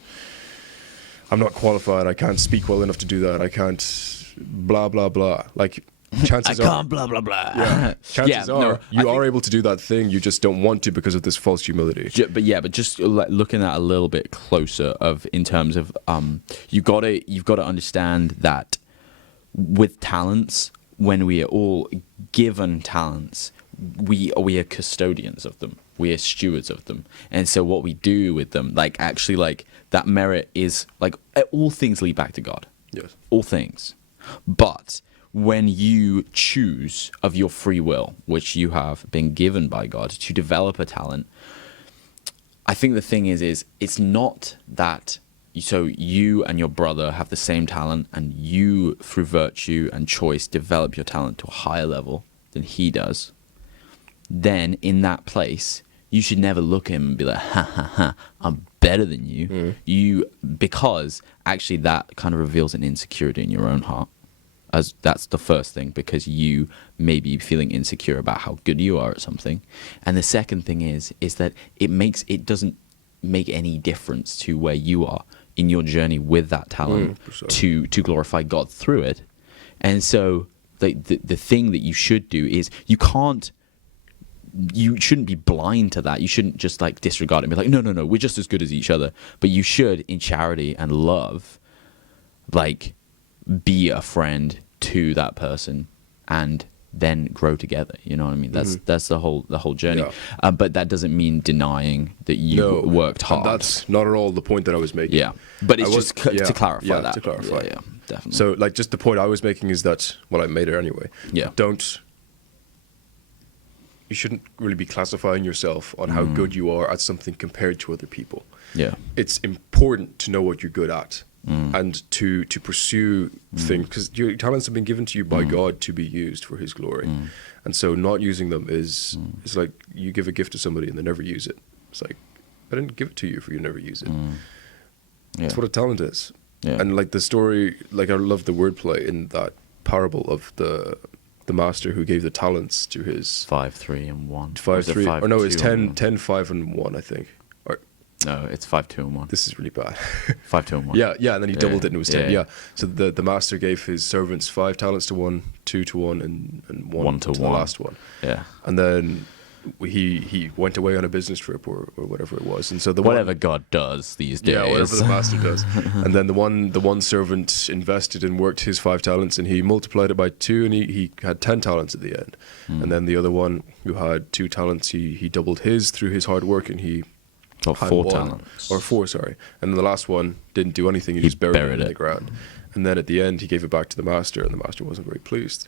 qualified. I can't speak well enough to do that. I can't blah blah blah. Like chances are blah blah blah. yeah, chances are you are able to do that thing. You just don't want to because of this false humility. But just like looking at a little bit closer in terms of you've got to understand that with talents, when we are all given talents, we are custodians of them. We are stewards of them. And so what we do with them, like actually like that merit is like all things lead back to God. Yes. All things. But when you choose of your free will, which you have been given by God to develop a talent, I think the thing is it's not that so you and your brother have the same talent and you, through virtue and choice, develop your talent to a higher level than he does. Then in that place, you should never look at him and be like, ha ha ha, I'm better than you. Because actually that kind of reveals an insecurity in your own heart. As that's the first thing, because you may be feeling insecure about how good you are at something. And the second thing is that it doesn't make any difference to where you are in your journey with that talent to glorify God through it. And so the thing that you should do is you shouldn't be blind to that. You shouldn't just like disregard it and be like, no, we're just as good as each other. But you should, in charity and love, like be a friend to that person and then grow together. You know what I mean? That's the whole journey. Yeah. But that doesn't mean denying that you worked hard. And that's not at all the point that I was making. Yeah, but it's to clarify that. To clarify. Yeah, definitely. So, like, just the point I was making is that, well, I made it anyway. Yeah. You shouldn't really be classifying yourself on how good you are at something compared to other people. Yeah. It's important to know what you're good at and to pursue things, because your talents have been given to you by God to be used for his glory. And so not using them is like you give a gift to somebody and they never use it. It's like, I didn't give it to you for you to never use it. That's what a talent is. Yeah. And like the story, like I love the wordplay in that parable of the master who gave the talents to his 5, 3, and 1. 5, 3, or no, it's 2, 10, 5, and 1, I think. Or, no, it's 5, 2, and 1. this is really bad. 5, 2, and 1. Yeah, and then he doubled it and it was 10. Yeah. Yeah. So the master gave his servants 5 talents to one, 2 to one, and 1 to the last one. Yeah. And then he went away on a business trip or whatever it was. And so whatever God does these days. Yeah, whatever the master does. And then the one servant invested and worked his 5 talents, and he multiplied it by 2, and he had 10 talents at the end. And then the other one who had 2 talents, he doubled his through his hard work, and he Or had 4 1, talents. or 4, sorry. And then the last one didn't do anything; he just buried it in the ground. And then at the end, he gave it back to the master, and the master wasn't very pleased.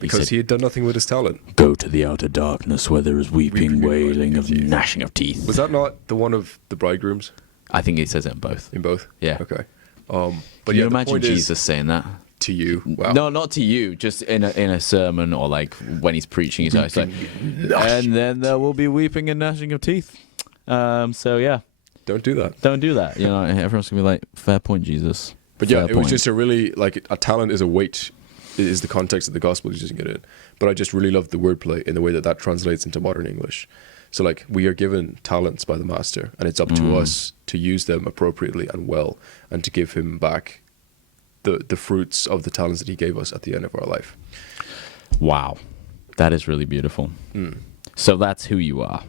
Because he had done nothing with his talent. Go to the outer darkness where there is weeping, wailing, of gnashing of teeth. Was that not the one of the bridegrooms? I think he says it in both. In both? Yeah. Okay. But But you yeah, imagine Jesus saying that? to you? Wow. No, not to you. Just in a sermon or like when he's preaching. He's like, and then there will be weeping and gnashing of teeth. So yeah, Don't do that. don't do that. You know, everyone's gonna be like, fair point, Jesus. But yeah, Fair it was point. just a really, like, a talent is a weight, is the context of the gospel he's using it in. But I just really love the wordplay in the way that translates into modern English. So, like, we are given talents by the master, and it's up to us to use them appropriately and well, and to give him back the fruits of the talents that he gave us at the end of our life. Wow. That is really beautiful. So that's who you are.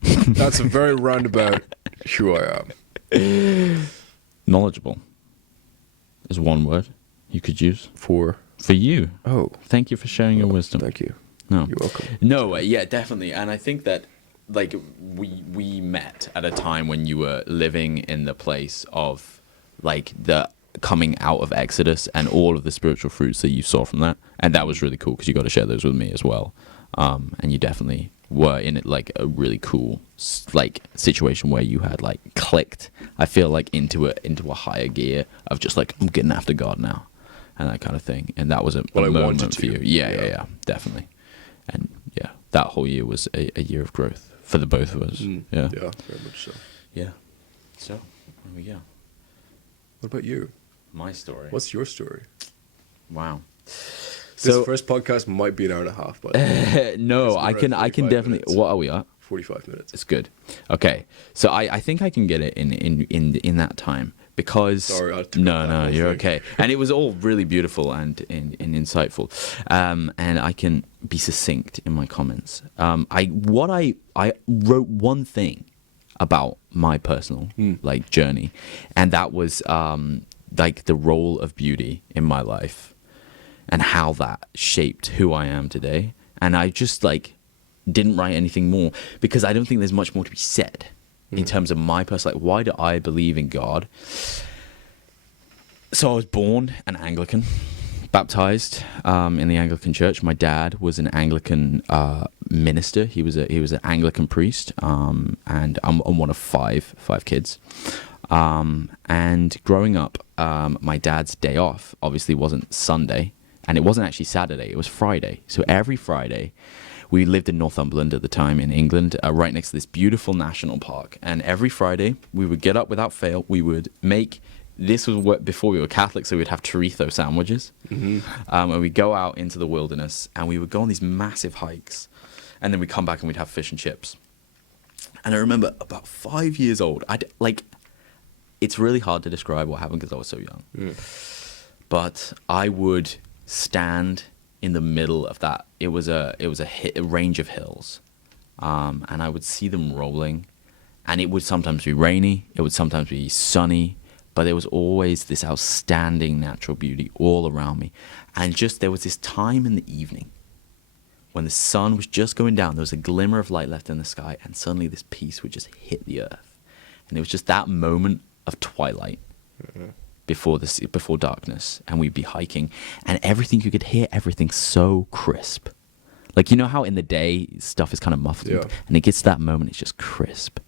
That's a very roundabout who I am. Knowledgeable is one word you could use. For you. Oh. Thank you for sharing your wisdom. Thank you. No. You're welcome. No, yeah, definitely. And I think that, like, we met at a time when you were living in the place of, like, the coming out of Exodus and all of the spiritual fruits that you saw from that. And that was really cool because you got to share those with me as well. And you definitely were in it, like, a really cool, like, situation where you had, like, clicked, I feel like, into a higher gear of just, like, I'm getting after God now. And that kind of thing. And that was a moment for you. Yeah, definitely. And yeah, that whole year was a year of growth for the both of us. Yeah, very much so. Yeah. So, there we go. What about you? My story. What's your story? Wow. This first podcast might be an hour and a half, but no, I can definitely. minutes. What are we at? 45 minutes. It's good. Okay, so I think I can get it in that time because Sorry, no, you're okay. And it was all really beautiful and insightful, and I can be succinct in my comments. I wrote one thing about my personal like journey, and that was like the role of beauty in my life and how that shaped who I am today. And I just like didn't write anything more because I don't think there's much more to be said in terms of my personal, like, why do I believe in God? So I was born an Anglican, baptized in the Anglican church. My dad was an Anglican minister. He was an Anglican priest, and I'm one of five kids. And growing up, my dad's day off obviously wasn't Sunday, and it wasn't actually Saturday. It was Friday. So every Friday, we lived in Northumberland at the time in England, right next to this beautiful national park. And every Friday, we would get up without fail. We would make. This was what before we were Catholic, so we'd have chorizo sandwiches, and we'd go out into the wilderness, and we would go on these massive hikes, and then we'd come back and we'd have fish and chips. And I remember about 5 years old, it's really hard to describe what happened because I was so young, but I would stand in the middle of that. It was a range of hills, and I would see them rolling, and it would sometimes be rainy, it would sometimes be sunny. But there was always this outstanding natural beauty all around me. And just there was this time in the evening when the sun was just going down. There was a glimmer of light left in the sky. And suddenly this peace would just hit the earth. And it was just that moment of twilight before darkness. And we'd be hiking. And everything you could hear, everything so crisp. Like, you know how in the day stuff is kind of muffled? Yeah. And it gets to that moment, it's just crisp.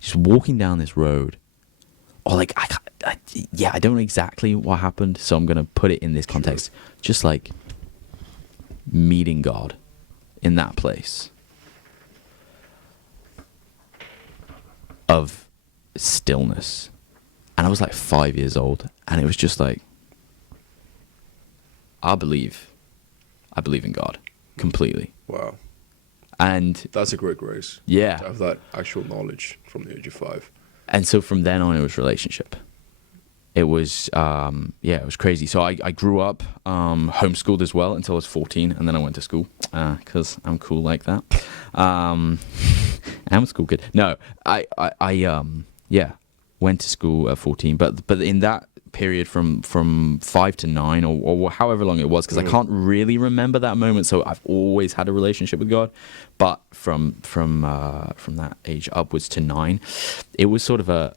Just walking down this road. Or like, I don't know exactly what happened, so I'm going to put it in this context. Sure. Just like meeting God in that place of stillness. And I was like 5 years old, and it was just like, I believe in God completely. Wow. And that's a great grace. Yeah. To have that actual knowledge from the age of 5. And so from then on, it was relationship. It was, it was crazy. So I grew up homeschooled as well until I was 14, and then I went to school because I'm cool like that. I'm a school kid. No, I went to school at 14, but in that period from 5 to 9 or however long it was, because I can't really remember that moment. So I've always had a relationship with God, but from that age upwards to 9, it was sort of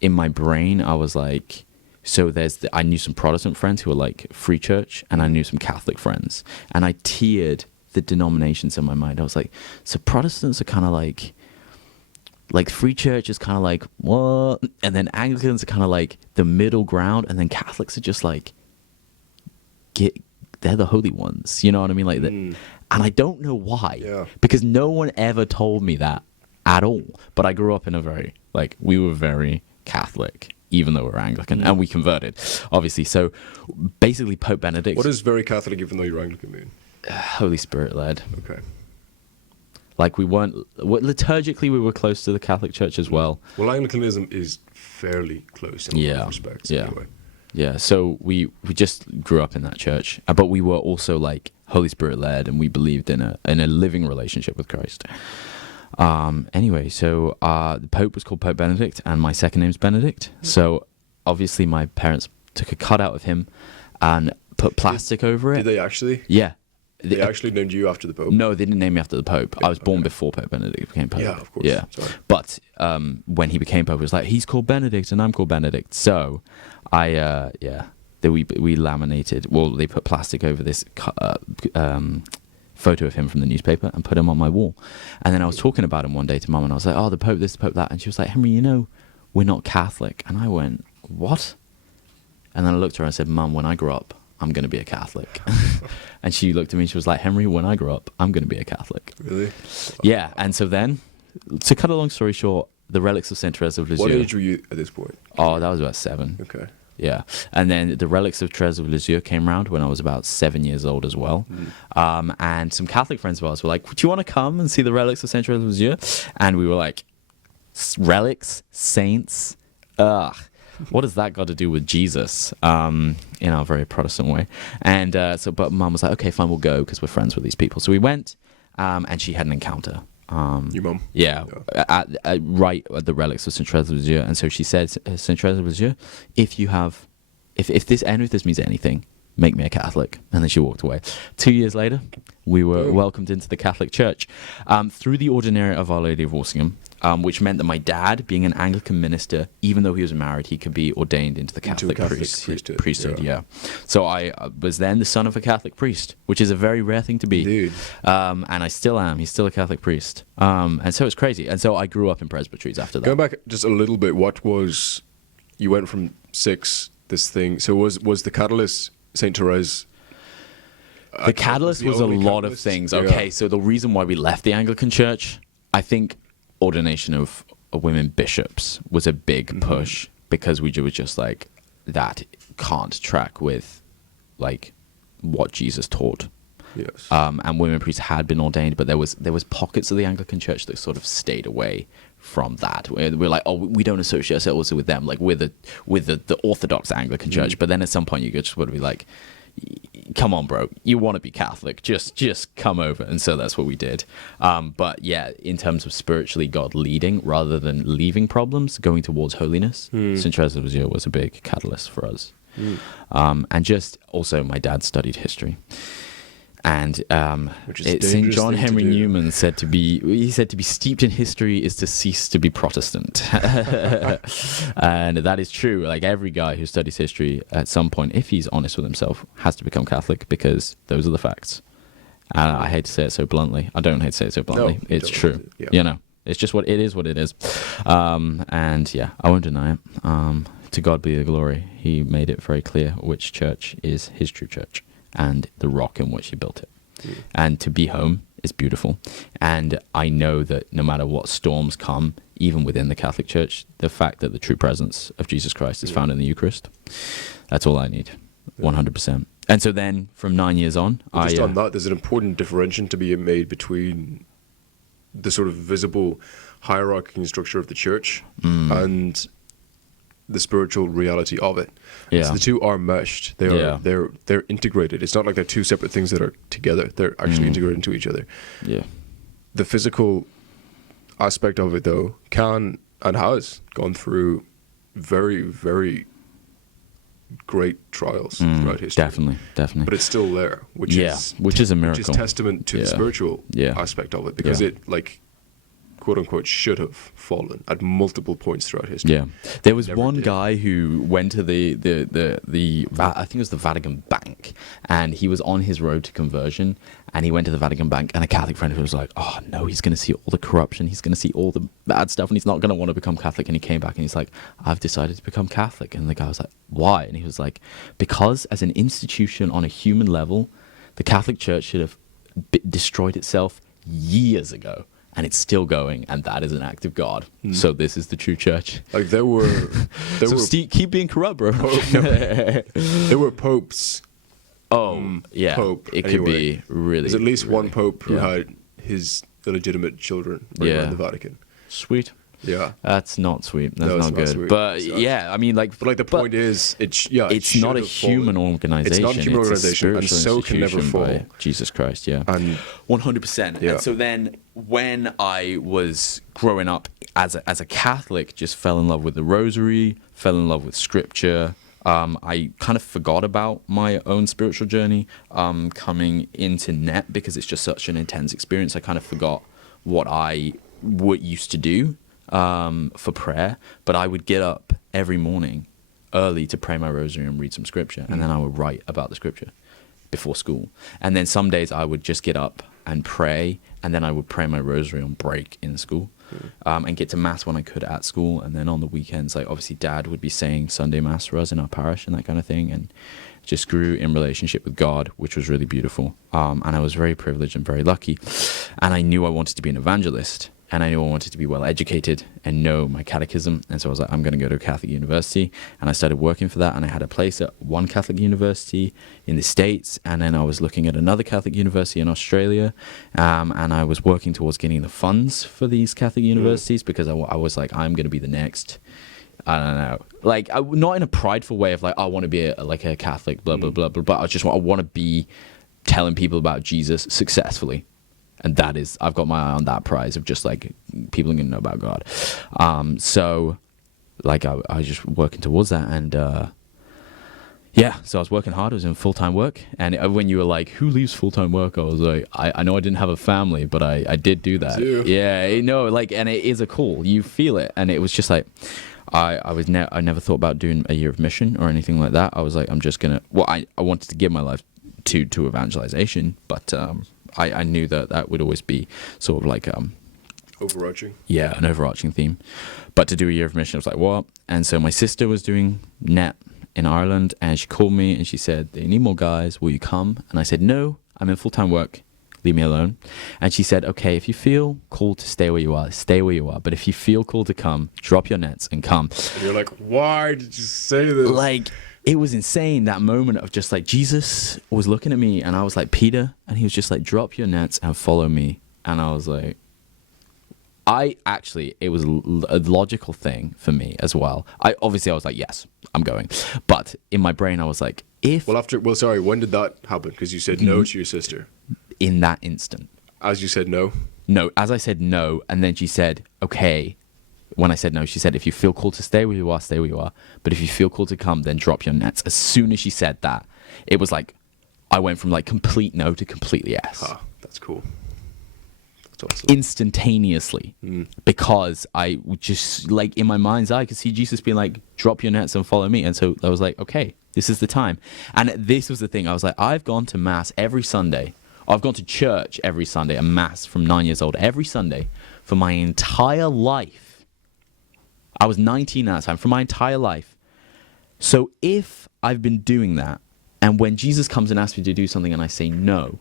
in my brain. I was like, so I knew some Protestant friends who were like free church, and I knew some Catholic friends, and I tiered the denominations in my mind. I was like, so Protestants are kind of like free church is kind of like what, and then Anglicans are kind of like the middle ground, and then Catholics are just like they're the holy ones, you know what I mean, like that. And I don't know why, because no one ever told me that at all. But I grew up in we were very Catholic, even though we're Anglican, and we converted, obviously. So basically, Pope Benedict. What does very Catholic, even though you're Anglican, mean? Holy Spirit led. Okay. Like liturgically, we were close to the Catholic Church as well. Well, Anglicanism is fairly close in a lot of respects. Yeah. Anyway. Yeah. So we just grew up in that church, but we were also like Holy Spirit led, and we believed in a living relationship with Christ. Anyway, so the Pope was called Pope Benedict, and my second name's Benedict. So obviously my parents took a cutout of him and put plastic over it. Did they actually? Yeah. They actually named you after the Pope? No, they didn't name me after the Pope. I was born before Pope Benedict became Pope. Yeah, of course. Yeah. Sorry. But when he became Pope, it was like, he's called Benedict and I'm called Benedict. So we laminated, well, they put plastic over this photo of him from the newspaper and put him on my wall. And then I was talking about him one day to Mum, and I was like, oh, the Pope this, the Pope that. And she was like, Henry, you know, we're not Catholic. And I went, what? And then I looked at her and I said, Mum, when I grow up, I'm going to be a Catholic. And she looked at me and she was like, Henry, when I grow up, I'm going to be a Catholic. Really? Yeah. And so then, to cut a long story short, the relics of Saint Therese of Lisieux. What age were you at this point? Oh, that was about 7. Okay. Yeah. And then the relics of Therese of Lisieux came around when I was about 7 years old as well. And some Catholic friends of ours were like, do you want to come and see the relics of Saint Therese of Lisieux? And we were like, relics? Saints? Ugh. What has that got to do with Jesus? In our very Protestant way. And but Mum was like, okay, fine, we'll go because we're friends with these people. So we went, and she had an encounter. Your mum? Yeah, right at the relics of Saint Therese of Lisieux. And so she said, Saint Therese of Lisieux, if this means anything, make me a Catholic. And then she walked away. 2 years later, we were welcomed into the Catholic Church through the Ordinariate of Our Lady of Walsingham, which meant that my dad, being an Anglican minister, even though he was married, he could be ordained into the Catholic priesthood. Yeah. So I was then the son of a Catholic priest, which is a very rare thing to be. Dude. And I still am. He's still a Catholic priest. And so it's crazy. And so I grew up in presbyteries after that. Going back just a little bit, you went from 6, this thing, so was the catalyst Saint Therese? The catalyst was a lot of things. Okay, so the reason why we left the Anglican Church, I think ordination of women bishops was a big push because we were just like, that can't track with like what Jesus taught. Yes. And women priests had been ordained, but there was pockets of the Anglican Church that sort of stayed away from that. We're like, oh, we don't associate ourselves with them, like with the Orthodox Anglican Church. But then at some point you just want to be like, come on, bro, you want to be Catholic, just come over. And so that's what we did. But yeah, in terms of spiritually God leading rather than leaving problems, going towards holiness, Saint Therese of Lisieux was a big catalyst for us. And just also my dad studied history. And St. John Henry Newman said to be steeped in history is to cease to be Protestant. And that is true. Like every guy who studies history at some point, if he's honest with himself, has to become Catholic because those are the facts. And I hate to say it so bluntly. I don't hate to say it so bluntly. No, it's true. Yeah. You know, it's just what it is. And yeah, I won't deny it. To God be the glory. He made it very clear which church is his true church and the rock in which he built it. And to be home is beautiful. And I know that no matter what storms come, even within the Catholic Church, the fact that the true presence of Jesus Christ is found in the Eucharist, that's all I need, 100%. And so then from 9 years on, just on that, there's an important differentiation to be made between the sort of visible hierarchy and structure of the church and the spiritual reality of it. Yeah. So the two are meshed. They're integrated. It's not like they're two separate things that are together. They're actually integrated into each other. Yeah. The physical aspect of it, though, can and has gone through very, very great trials throughout history. Definitely. But it's still there, which is a miracle. Which is testament to the spiritual aspect of it, because it, like, quote unquote, should have fallen at multiple points throughout history. Yeah, there was one guy who went to the I think it was the Vatican Bank, and he was on his road to conversion, and he went to the Vatican Bank, and a Catholic friend who was like, "Oh no, he's going to see all the corruption, he's going to see all the bad stuff, and he's not going to want to become Catholic." And he came back and he's like, "I've decided to become Catholic." And the guy was like, "Why?" And he was like, "Because as an institution on a human level, the Catholic Church should have destroyed itself years ago. And it's still going, and that is an act of God. So this is the true church." Like there were Steve, keep being corrupt, bro. There were popes. Yeah. Pope. It could be really. There's at least one pope who had his illegitimate children around the Vatican. Sweet. Yeah. That's not sweet. That's No, it's not not good. sweet. But It's yeah, I mean, like, But like the point is, it's not a human organization. It's not a human organization, and spiritual so can never institution by fall. Jesus Christ, yeah. And 100%. Yeah. And so then when I was growing up as a Catholic, just fell in love with the rosary, fell in love with scripture. I kind of forgot about my own spiritual journey coming into net because it's just such an intense experience. I kind of forgot what used to do for prayer, but I would get up every morning early to pray my rosary and read some scripture, and then I would write about the scripture before school. And then some days I would just get up and pray, and then I would pray my rosary on break in school. And get to mass when I could at school, and then on the weekends, like obviously Dad would be saying Sunday mass for us in our parish and that kind of thing, and just grew in relationship with God, which was really beautiful. And I was very privileged and very lucky, and I knew I wanted to be an evangelist, and I knew I wanted to be well educated and know my catechism, and so I was like, I'm going to go to a Catholic university, and I started working for that, and I had a place at one Catholic university in the States, and then I was looking at another Catholic university in Australia, and I was working towards getting the funds for these Catholic universities because I was like, I'm going to be the next, I don't know, like not in a prideful way of like, I want to be a Catholic, blah, blah, blah, blah, but I want to be telling people about Jesus successfully. And that is, I've got my eye on that prize of just like people are going to know about God. So like I was just working towards that. And yeah, so I was working hard. I was in full-time work. And when you were like, who leaves full-time work? I was like, I know I didn't have a family, but I did do that. Yeah, like, and it is a call. You feel it. And it was just like, I never thought about doing a year of mission or anything like that. I was like, I'm just going to, I wanted to give my life to evangelization, but I knew that would always be sort of like overarching. Yeah, an overarching theme. But to do a year of mission, I was like, what? And so my sister was doing net in Ireland, and she called me and she said, they need more guys. Will you come? And I said, no, I'm in full-time work. Leave me alone. And she said, okay, if you feel called to stay where you are, stay where you are. But if you feel called to come, drop your nets and come. And you're like, why did you say this? Like, it was insane, that moment of just like Jesus was looking at me and I was like, Peter, and he was just like, drop your nets and follow me. And I was like, it was a logical thing for me as well. I was like, yes, I'm going. But in my brain, I was like, when did that happen? Because you said no to your sister. In that instant. As you said no? No, as I said no, and then she said, okay. When I said no, she said, if you feel called to stay where you are, stay where you are. But if you feel called to come, then drop your nets. As soon as she said that, it was like, I went from like complete no to complete yes. Ah, that's cool. That's awesome. Instantaneously. Because I just, like, in my mind's eye, I could see Jesus being like, drop your nets and follow me. And so I was like, okay, this is the time. And this was the thing. I was like, I've gone to mass every Sunday. I've gone to church every Sunday, a mass from 9 years old, every Sunday for my entire life. I was 19 at that time, for my entire life. So if I've been doing that, and when Jesus comes and asks me to do something and I say no,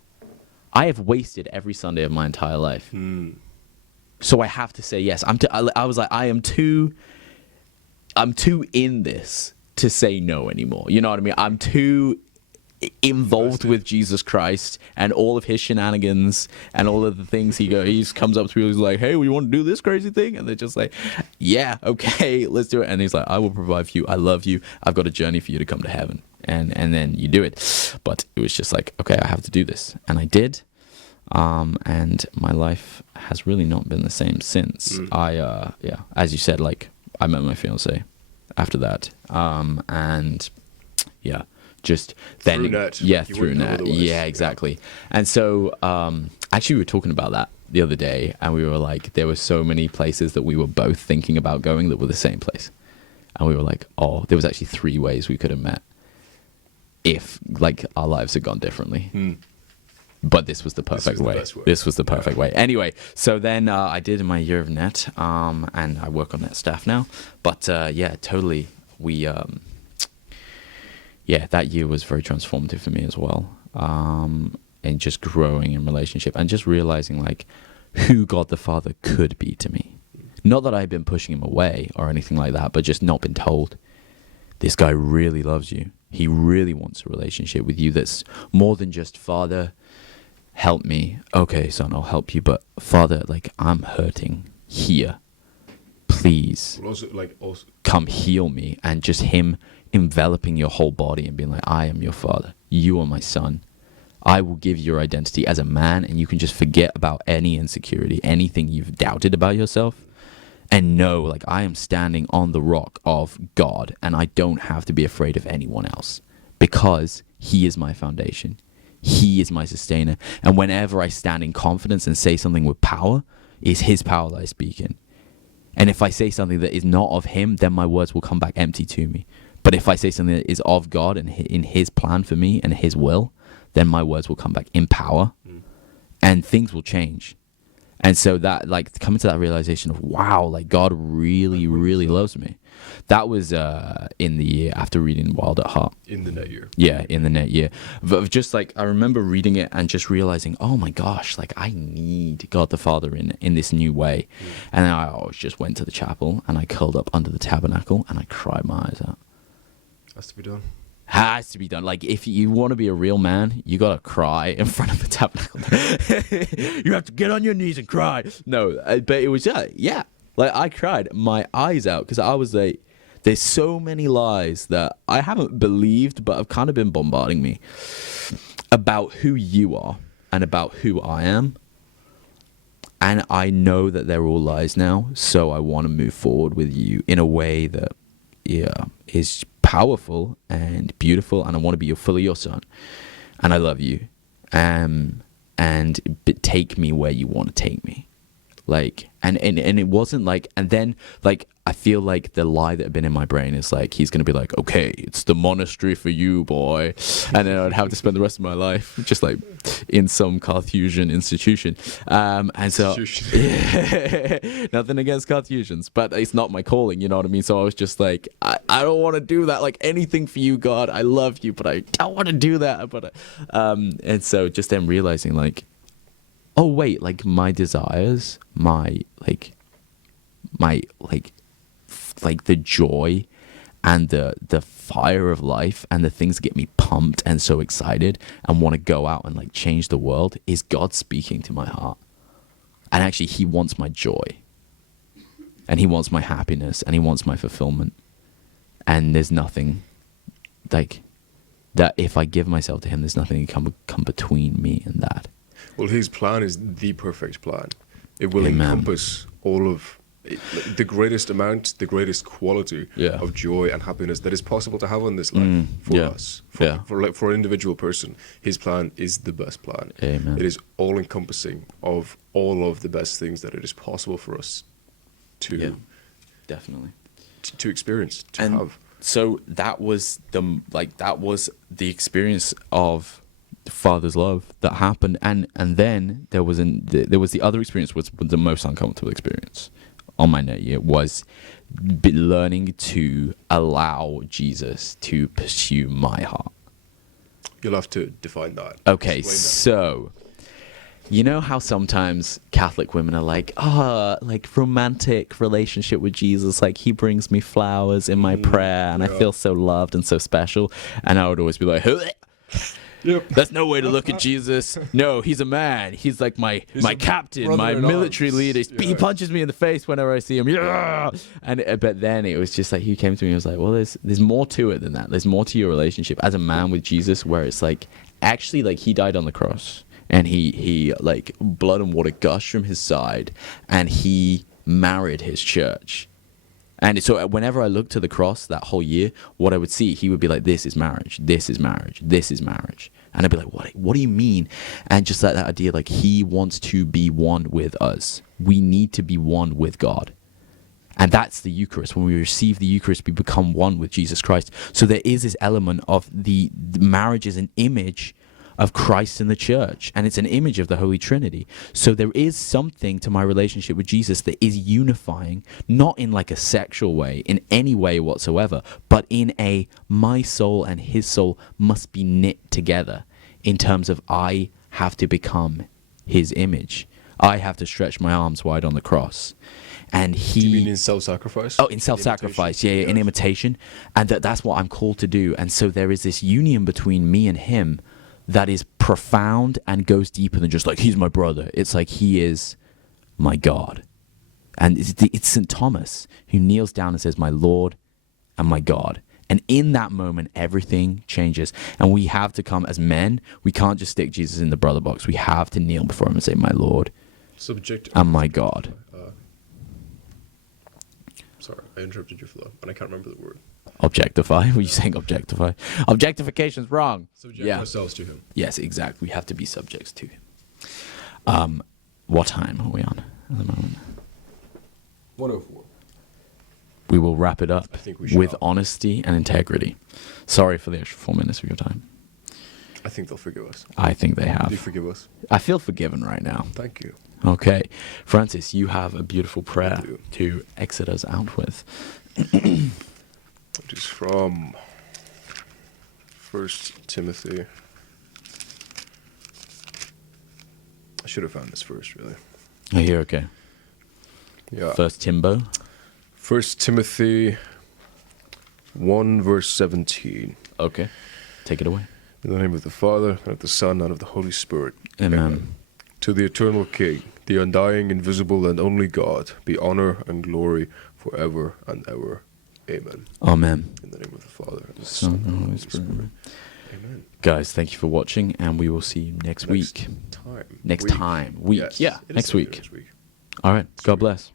I have wasted every Sunday of my entire life. So I have to say yes. I was like, I'm too in this to say no anymore. You know what I mean? I'm too involved with Jesus Christ and all of his shenanigans and all of the things he just comes up to me, he's like, hey, we want to do this crazy thing, and they're just like, yeah, okay, let's do it. And he's like, I will provide for you, I love you, I've got a journey for you to come to heaven, and then you do it. But it was just like, okay, I have to do this, and I did. And my life has really not been the same since. As you said, like, I met my fiance after that, and yeah, just then, through net. Through net, yeah, exactly. And so, actually, we were talking about that the other day, and we were like, there were so many places that we were both thinking about going that were the same place, and we were like, oh, there was actually 3 ways we could have met if, like, our lives had gone differently. But this was the perfect way. This was the perfect way. Anyway, so then I did my year of net, and I work on net staff now. But totally, that year was very transformative for me as well. And just growing in relationship and just realizing like who God the Father could be to me. Not that I've been pushing him away or anything like that, but just not been told, this guy really loves you. He really wants a relationship with you that's more than just, Father, help me. Okay, son, I'll help you. But Father, like, I'm hurting here. please Well, also, come heal me, and just him enveloping your whole body and being like, I am your father, you are my son, I will give you your identity as a man, and you can just forget about any insecurity, anything you've doubted about yourself, and know, like, I am standing on the rock of God, and I don't have to be afraid of anyone else, because he is my foundation, he is my sustainer, and whenever I stand in confidence and say something with power, it's his power that I speak in. And if I say something that is not of him, then my words will come back empty to me. But if I say something that is of God and in his plan for me and his will, then my words will come back in power, and things will change. And so that, like, coming to that realization of, wow, like, God really, really loves me. That was in the year after reading Wild at Heart. in the net year. Yeah, in the net year. But just like, I remember reading it and just realizing, oh my gosh, like, I need God the Father in this new way. And then I always just went to the chapel and I curled up under the tabernacle and I cried my eyes out. Has to be done. Has to be done. Like, if you want to be a real man, you gotta cry in front of the tabernacle. You have to get on your knees and cry. No, but it was yeah. Like, I cried my eyes out because I was like, there's so many lies that I haven't believed, but have kind of been bombarding me about who you are and about who I am. And I know that they're all lies now, so I want to move forward with you in a way that, yeah, is powerful and beautiful, and I want to be fully your son, and I love you, and take me where you want to take me, like, and it wasn't like, and then, like, I feel like the lie that had been in my brain is like, he's gonna be like, okay, it's the monastery for you, boy, and then I'd have to spend the rest of my life just like in some Carthusian institution, and so nothing against Carthusians, but it's not my calling, you know what I mean? So I was just like, I don't want to do that, like, anything for you, God, I love you, but I don't want to do that, but and so just then realizing, like, oh wait, like, my desires, my the joy and the fire of life and the things that get me pumped and so excited and want to go out and, like, change the world is God speaking to my heart. And actually, he wants my joy, and he wants my happiness, and he wants my fulfillment. And there's nothing, like, that if I give myself to him, there's nothing that can come between me and that. Well, his plan is the perfect plan. It will Amen. encompass all of the greatest amount, the greatest quality of joy and happiness that is possible to have on this life for us, for an individual person. His plan is the best plan. Amen. It is all encompassing of all of the best things that it is possible for us to definitely to experience, to and have. So that was the experience of the Father's love that happened, and then there was the other experience, was the most uncomfortable experience on my net year, was learning to allow Jesus to pursue my heart. You'll have to define that. Okay, Explain that. so you know how sometimes Catholic women are like, like, romantic relationship with Jesus, like, he brings me flowers in my prayer and I feel so loved and so special, and I would always be like, yep. That's no way to look at Jesus. No, he's a man. He's like my captain, my military leader. He punches me in the face whenever I see him. Yeah. But then it was just like, he came to me and was like, well, there's more to it than that. There's more to your relationship as a man with Jesus, where it's like, actually, like, he died on the cross, and he like, blood and water gushed from his side, and he married his church. And so whenever I looked to the cross that whole year, what I would see, he would be like, this is marriage, this is marriage, this is marriage. And I'd be like, what do you mean? And just that idea, like, he wants to be one with us. We need to be one with God. And that's the Eucharist. When we receive the Eucharist, we become one with Jesus Christ. So there is this element of the marriage is an image of Christ and the church, and it's an image of the Holy Trinity. So there is something to my relationship with Jesus that is unifying, not in like a sexual way, in any way whatsoever, but in a, my soul and his soul must be knit together in terms of, I have to become his image. I have to stretch my arms wide on the cross. And he... Do you mean in self-sacrifice? Oh, in self-sacrifice, in imitation. And that's what I'm called to do. And so there is this union between me and him that is profound and goes deeper than just like, he's my brother. It's like, he is my God. And it's St. Thomas who kneels down and says, "My Lord and my God." And in that moment, everything changes. And we have to come as men. We can't just stick Jesus in the brother box. We have to kneel before him and say, "My Lord and my God." Sorry, I interrupted your flow, and I can't remember the word. Objectify? Were you saying objectify? Objectification's wrong. Subject ourselves to him. Yes, exactly. We have to be subjects to him. What time are we on at the moment? 104. We will wrap it up I think we should. with honesty and integrity. Sorry for the extra 4 minutes of your time. I think they'll forgive us. I think they Do you have. forgive us? I feel forgiven right now. Thank you. Okay. Francis, you have a beautiful prayer do. to exit us out with. It is from 1 Timothy. I should have found this first, really. Are you okay? Yeah. First Timbo. 1 Timothy 1, verse 17. Okay. Take it away. In the name of the Father, and of the Son, and of the Holy Spirit. Amen. To the eternal King, the undying, invisible, and only God, be honor and glory forever and ever. Amen. Amen. In the name of the Father, and the Son, Son, and Holy Spirit. Amen. Guys, thank you for watching, and we will see you next week. Time. Next Week. time. Week. Yes, Yeah, it is next week. next week. All right. God Sweet. bless.